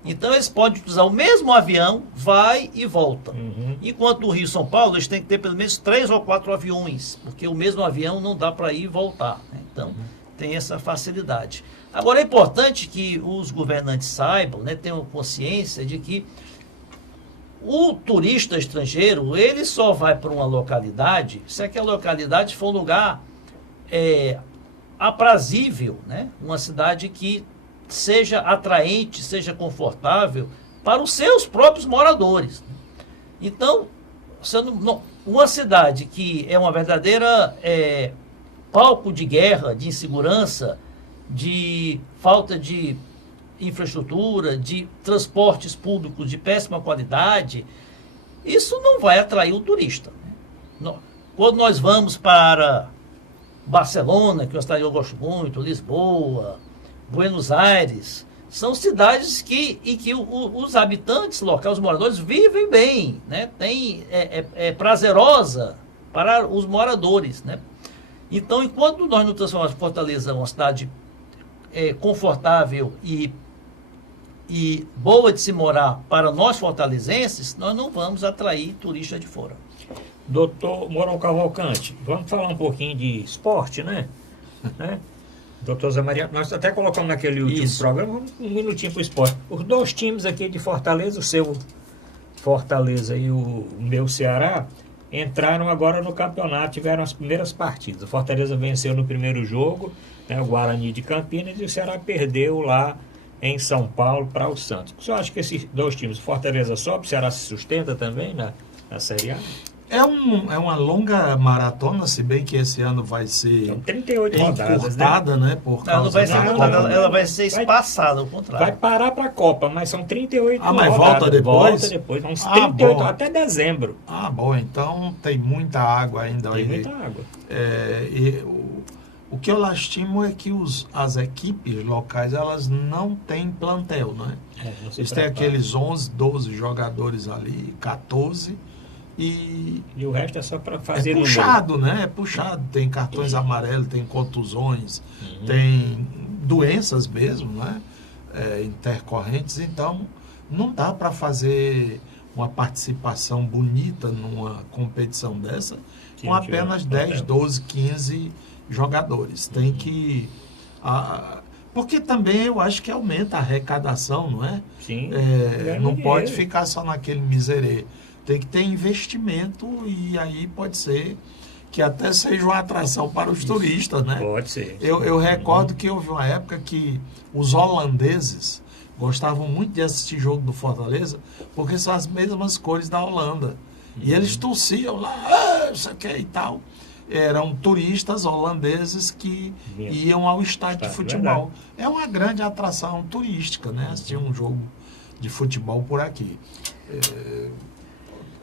Então eles podem utilizar o mesmo avião, vai e volta. Enquanto no Rio e São Paulo, eles têm que ter pelo menos 3 ou 4 aviões, porque o mesmo avião não dá para ir e voltar, né? Então, tem essa facilidade. Agora, é importante que os governantes saibam, né, tenham consciência de que o turista estrangeiro, ele só vai para uma localidade se aquela localidade for um lugar aprazível, né? Uma cidade que seja atraente, seja confortável para os seus próprios moradores. Então, uma cidade que é uma verdadeira palco de guerra, de insegurança, de falta de infraestrutura, de transportes públicos de péssima qualidade, isso não vai atrair o turista, né? Quando nós vamos para Barcelona, que é uma cidade que eu gosto muito, Lisboa, Buenos Aires, são cidades em que os habitantes locais, os moradores, vivem bem, né? É prazerosa para os moradores, né? Então, enquanto nós não transformamos Fortaleza uma cidade confortável e boa de se morar para nós fortalezenses, nós não vamos atrair turistas de fora. Doutor Mourão Cavalcante, vamos falar um pouquinho de esporte, né? Doutor Zé Maria, nós até colocamos naquele último programa, um minutinho para o esporte. Os dois times aqui de Fortaleza, o seu Fortaleza e o meu Ceará, entraram agora no campeonato, tiveram as primeiras partidas. O Fortaleza venceu no primeiro jogo, né, o Guarani de Campinas, e o Ceará perdeu lá em São Paulo para o Santos. O senhor acha que esses dois times, Fortaleza sobe, o Ceará se sustenta também na Série A? É uma longa maratona, se bem que esse ano vai ser 38 rodadas, né? Por causa não vai ser encurtada, ela vai ser espaçada, ao contrário. Vai parar para a Copa, mas são 38 rodadas. Mas volta depois? Volta depois, uns 38 até dezembro. Bom, então tem muita água ainda. Tem muita água. O que eu lastimo é que as equipes locais, elas não têm plantel, né? Eles têm aqueles 11, 12 jogadores ali, 14... E o resto é só para fazer puxado, né? É puxado. Tem cartões amarelos, tem contusões, tem doenças mesmo, né? Intercorrentes. Então, não dá para fazer uma participação bonita numa competição dessa, Sim, com apenas 10, 12, 15 jogadores. Tem que... porque também eu acho que aumenta a arrecadação, não é? Sim. Não pode ficar só naquele miserê. Tem que ter investimento e aí pode ser que até seja uma atração para os turistas, né? Pode ser. Eu recordo que houve uma época que os holandeses gostavam muito de assistir jogo do Fortaleza, porque são as mesmas cores da Holanda. E eles torciam lá, isso aqui e tal. Eram turistas holandeses que iam ao estádio de futebol. É uma grande atração turística, né? Assistir um jogo de futebol por aqui.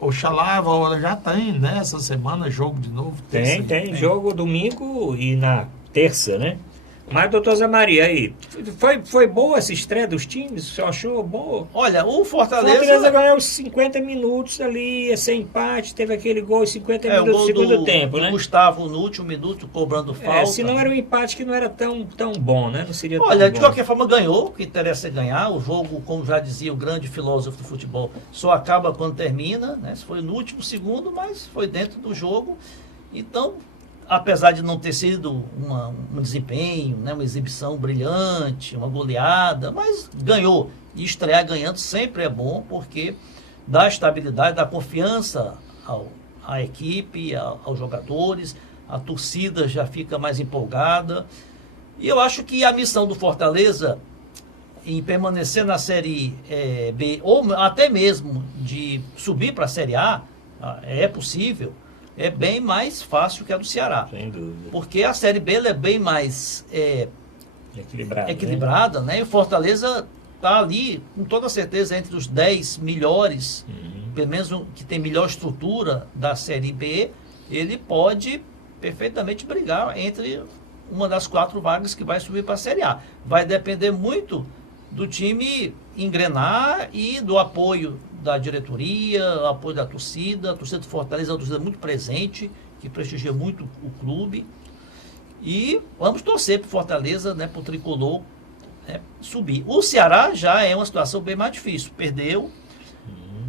Oxalá, já tem, né? Essa semana jogo de novo. Tem jogo domingo e na terça, né? Mas, doutor Zé Maria, aí, foi boa essa estreia dos times? O senhor achou boa? Olha, o Fortaleza ganhou os 50 minutos ali, ia ser empate, teve aquele gol em 50 minutos do segundo tempo, né? Gustavo, no último minuto, cobrando falta. Se não era um empate que não era tão bom, né? Não seria tão Olha, de bom. qualquer forma ganhou, o que interessa é ganhar. O jogo, como já dizia o grande filósofo do futebol, só acaba quando termina, né? Foi no último segundo, mas foi dentro do jogo. Então, apesar de não ter sido um desempenho, né, uma exibição brilhante, uma goleada, mas ganhou. E estrear ganhando sempre é bom, porque dá estabilidade, dá confiança à equipe, aos jogadores, a torcida já fica mais empolgada. E eu acho que a missão do Fortaleza em permanecer na Série B, ou até mesmo de subir para a Série A, é possível. É bem mais fácil que a do Ceará. Sem dúvida. Porque a Série B ela é bem mais equilibrada, né? E o Fortaleza está ali, com toda certeza, entre os 10 melhores, pelo menos que tem melhor estrutura da Série B, ele pode perfeitamente brigar entre uma das 4 vagas que vai subir para a Série A. Vai depender muito do time engrenar e do apoio da diretoria, o apoio da torcida. A torcida do Fortaleza é uma torcida muito presente, que prestigia muito o clube. E vamos torcer para o Fortaleza, né, para o Tricolor, né, subir. O Ceará já é uma situação bem mais difícil. Perdeu.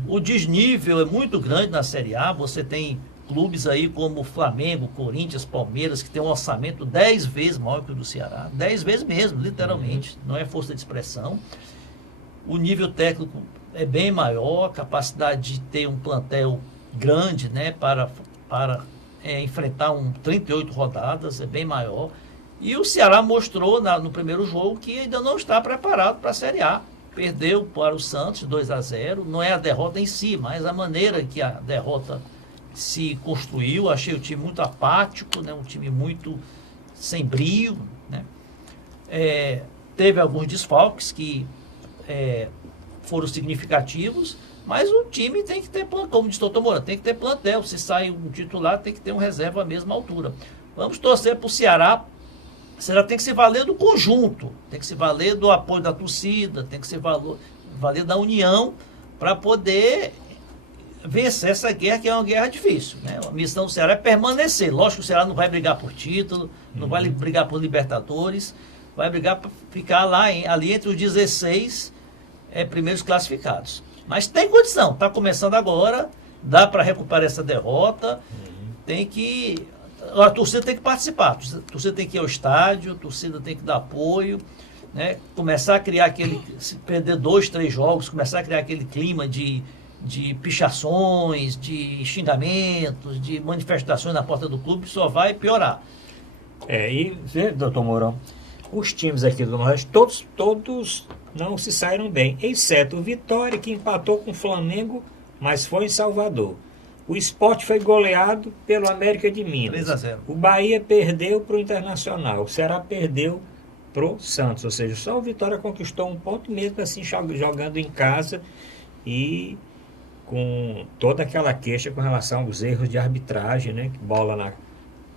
O desnível é muito grande na Série A. Você tem clubes aí como Flamengo, Corinthians, Palmeiras, que tem um orçamento 10 vezes maior que o do Ceará. 10 vezes mesmo, literalmente. Não é força de expressão. O nível técnico é bem maior, a capacidade de ter um plantel grande, né, para enfrentar 38 rodadas é bem maior. E o Ceará mostrou no primeiro jogo que ainda não está preparado para a Série A. Perdeu para o Santos 2-0. Não é a derrota em si, mas a maneira que a derrota se construiu. Achei o time muito apático, né, um time muito sem brio, né. Teve alguns desfalques que foram significativos, mas o time tem que ter plantel, como disse o doutor Moura, tem que ter plantel. Se sai um titular, tem que ter um reserva à mesma altura. Vamos torcer para o Ceará. O Ceará tem que se valer do conjunto, tem que se valer do apoio da torcida, tem que se valer da união para poder vencer essa guerra, que é uma guerra difícil, né? A missão do Ceará é permanecer. Lógico que o Ceará não vai brigar por título, não vai brigar por Libertadores, vai brigar para ficar ali entre os 16 primeiros classificados. Mas tem condição, está começando agora, dá para recuperar essa derrota, a torcida tem que participar, a torcida tem que ir ao estádio, a torcida tem que dar apoio, né? Começar a criar se perder 2, 3 jogos, começar a criar aquele clima de pichações, de xingamentos, de manifestações na porta do clube, só vai piorar. Doutor Mourão, os times aqui do Nordeste, todos não se saíram bem, exceto o Vitória, que empatou com o Flamengo, mas foi em Salvador. O Sport foi goleado pelo América de Minas. 3-0. O Bahia perdeu para o Internacional. O Ceará perdeu para o Santos. Ou seja, só o Vitória conquistou um ponto mesmo assim, jogando em casa e com toda aquela queixa com relação aos erros de arbitragem, né? Bola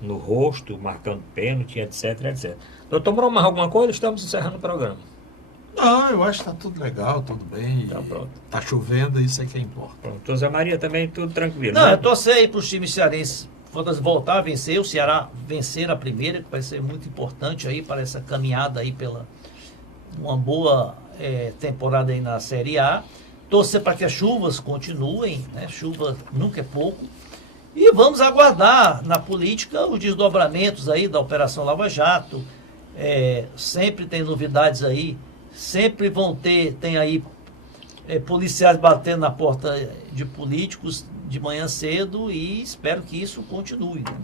no rosto, marcando pênalti, etc, etc. Doutor Mourão, mais alguma coisa? Estamos encerrando o programa. Não, eu acho que está tudo legal, tudo bem. Então, pronto. Tá chovendo, isso é que importa. Pronto. Zé Maria também, tudo tranquilo. Não, né? eu torcer aí para os times cearenses voltar a vencer, o Ceará vencer a primeira, que vai ser muito importante aí para essa caminhada aí pela uma boa temporada aí na Série A. torcer para que as chuvas continuem, né? Chuva nunca é pouco. E vamos aguardar na política os desdobramentos aí da Operação Lava Jato. Sempre tem novidades aí, sempre tem aí policiais batendo na porta de políticos de manhã cedo e espero que isso continue. Né?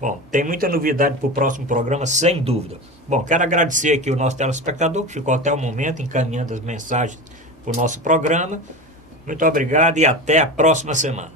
Bom, tem muita novidade para o próximo programa, sem dúvida. Bom, quero agradecer aqui o nosso telespectador que ficou até o momento encaminhando as mensagens para o nosso programa. Muito obrigado e até a próxima semana.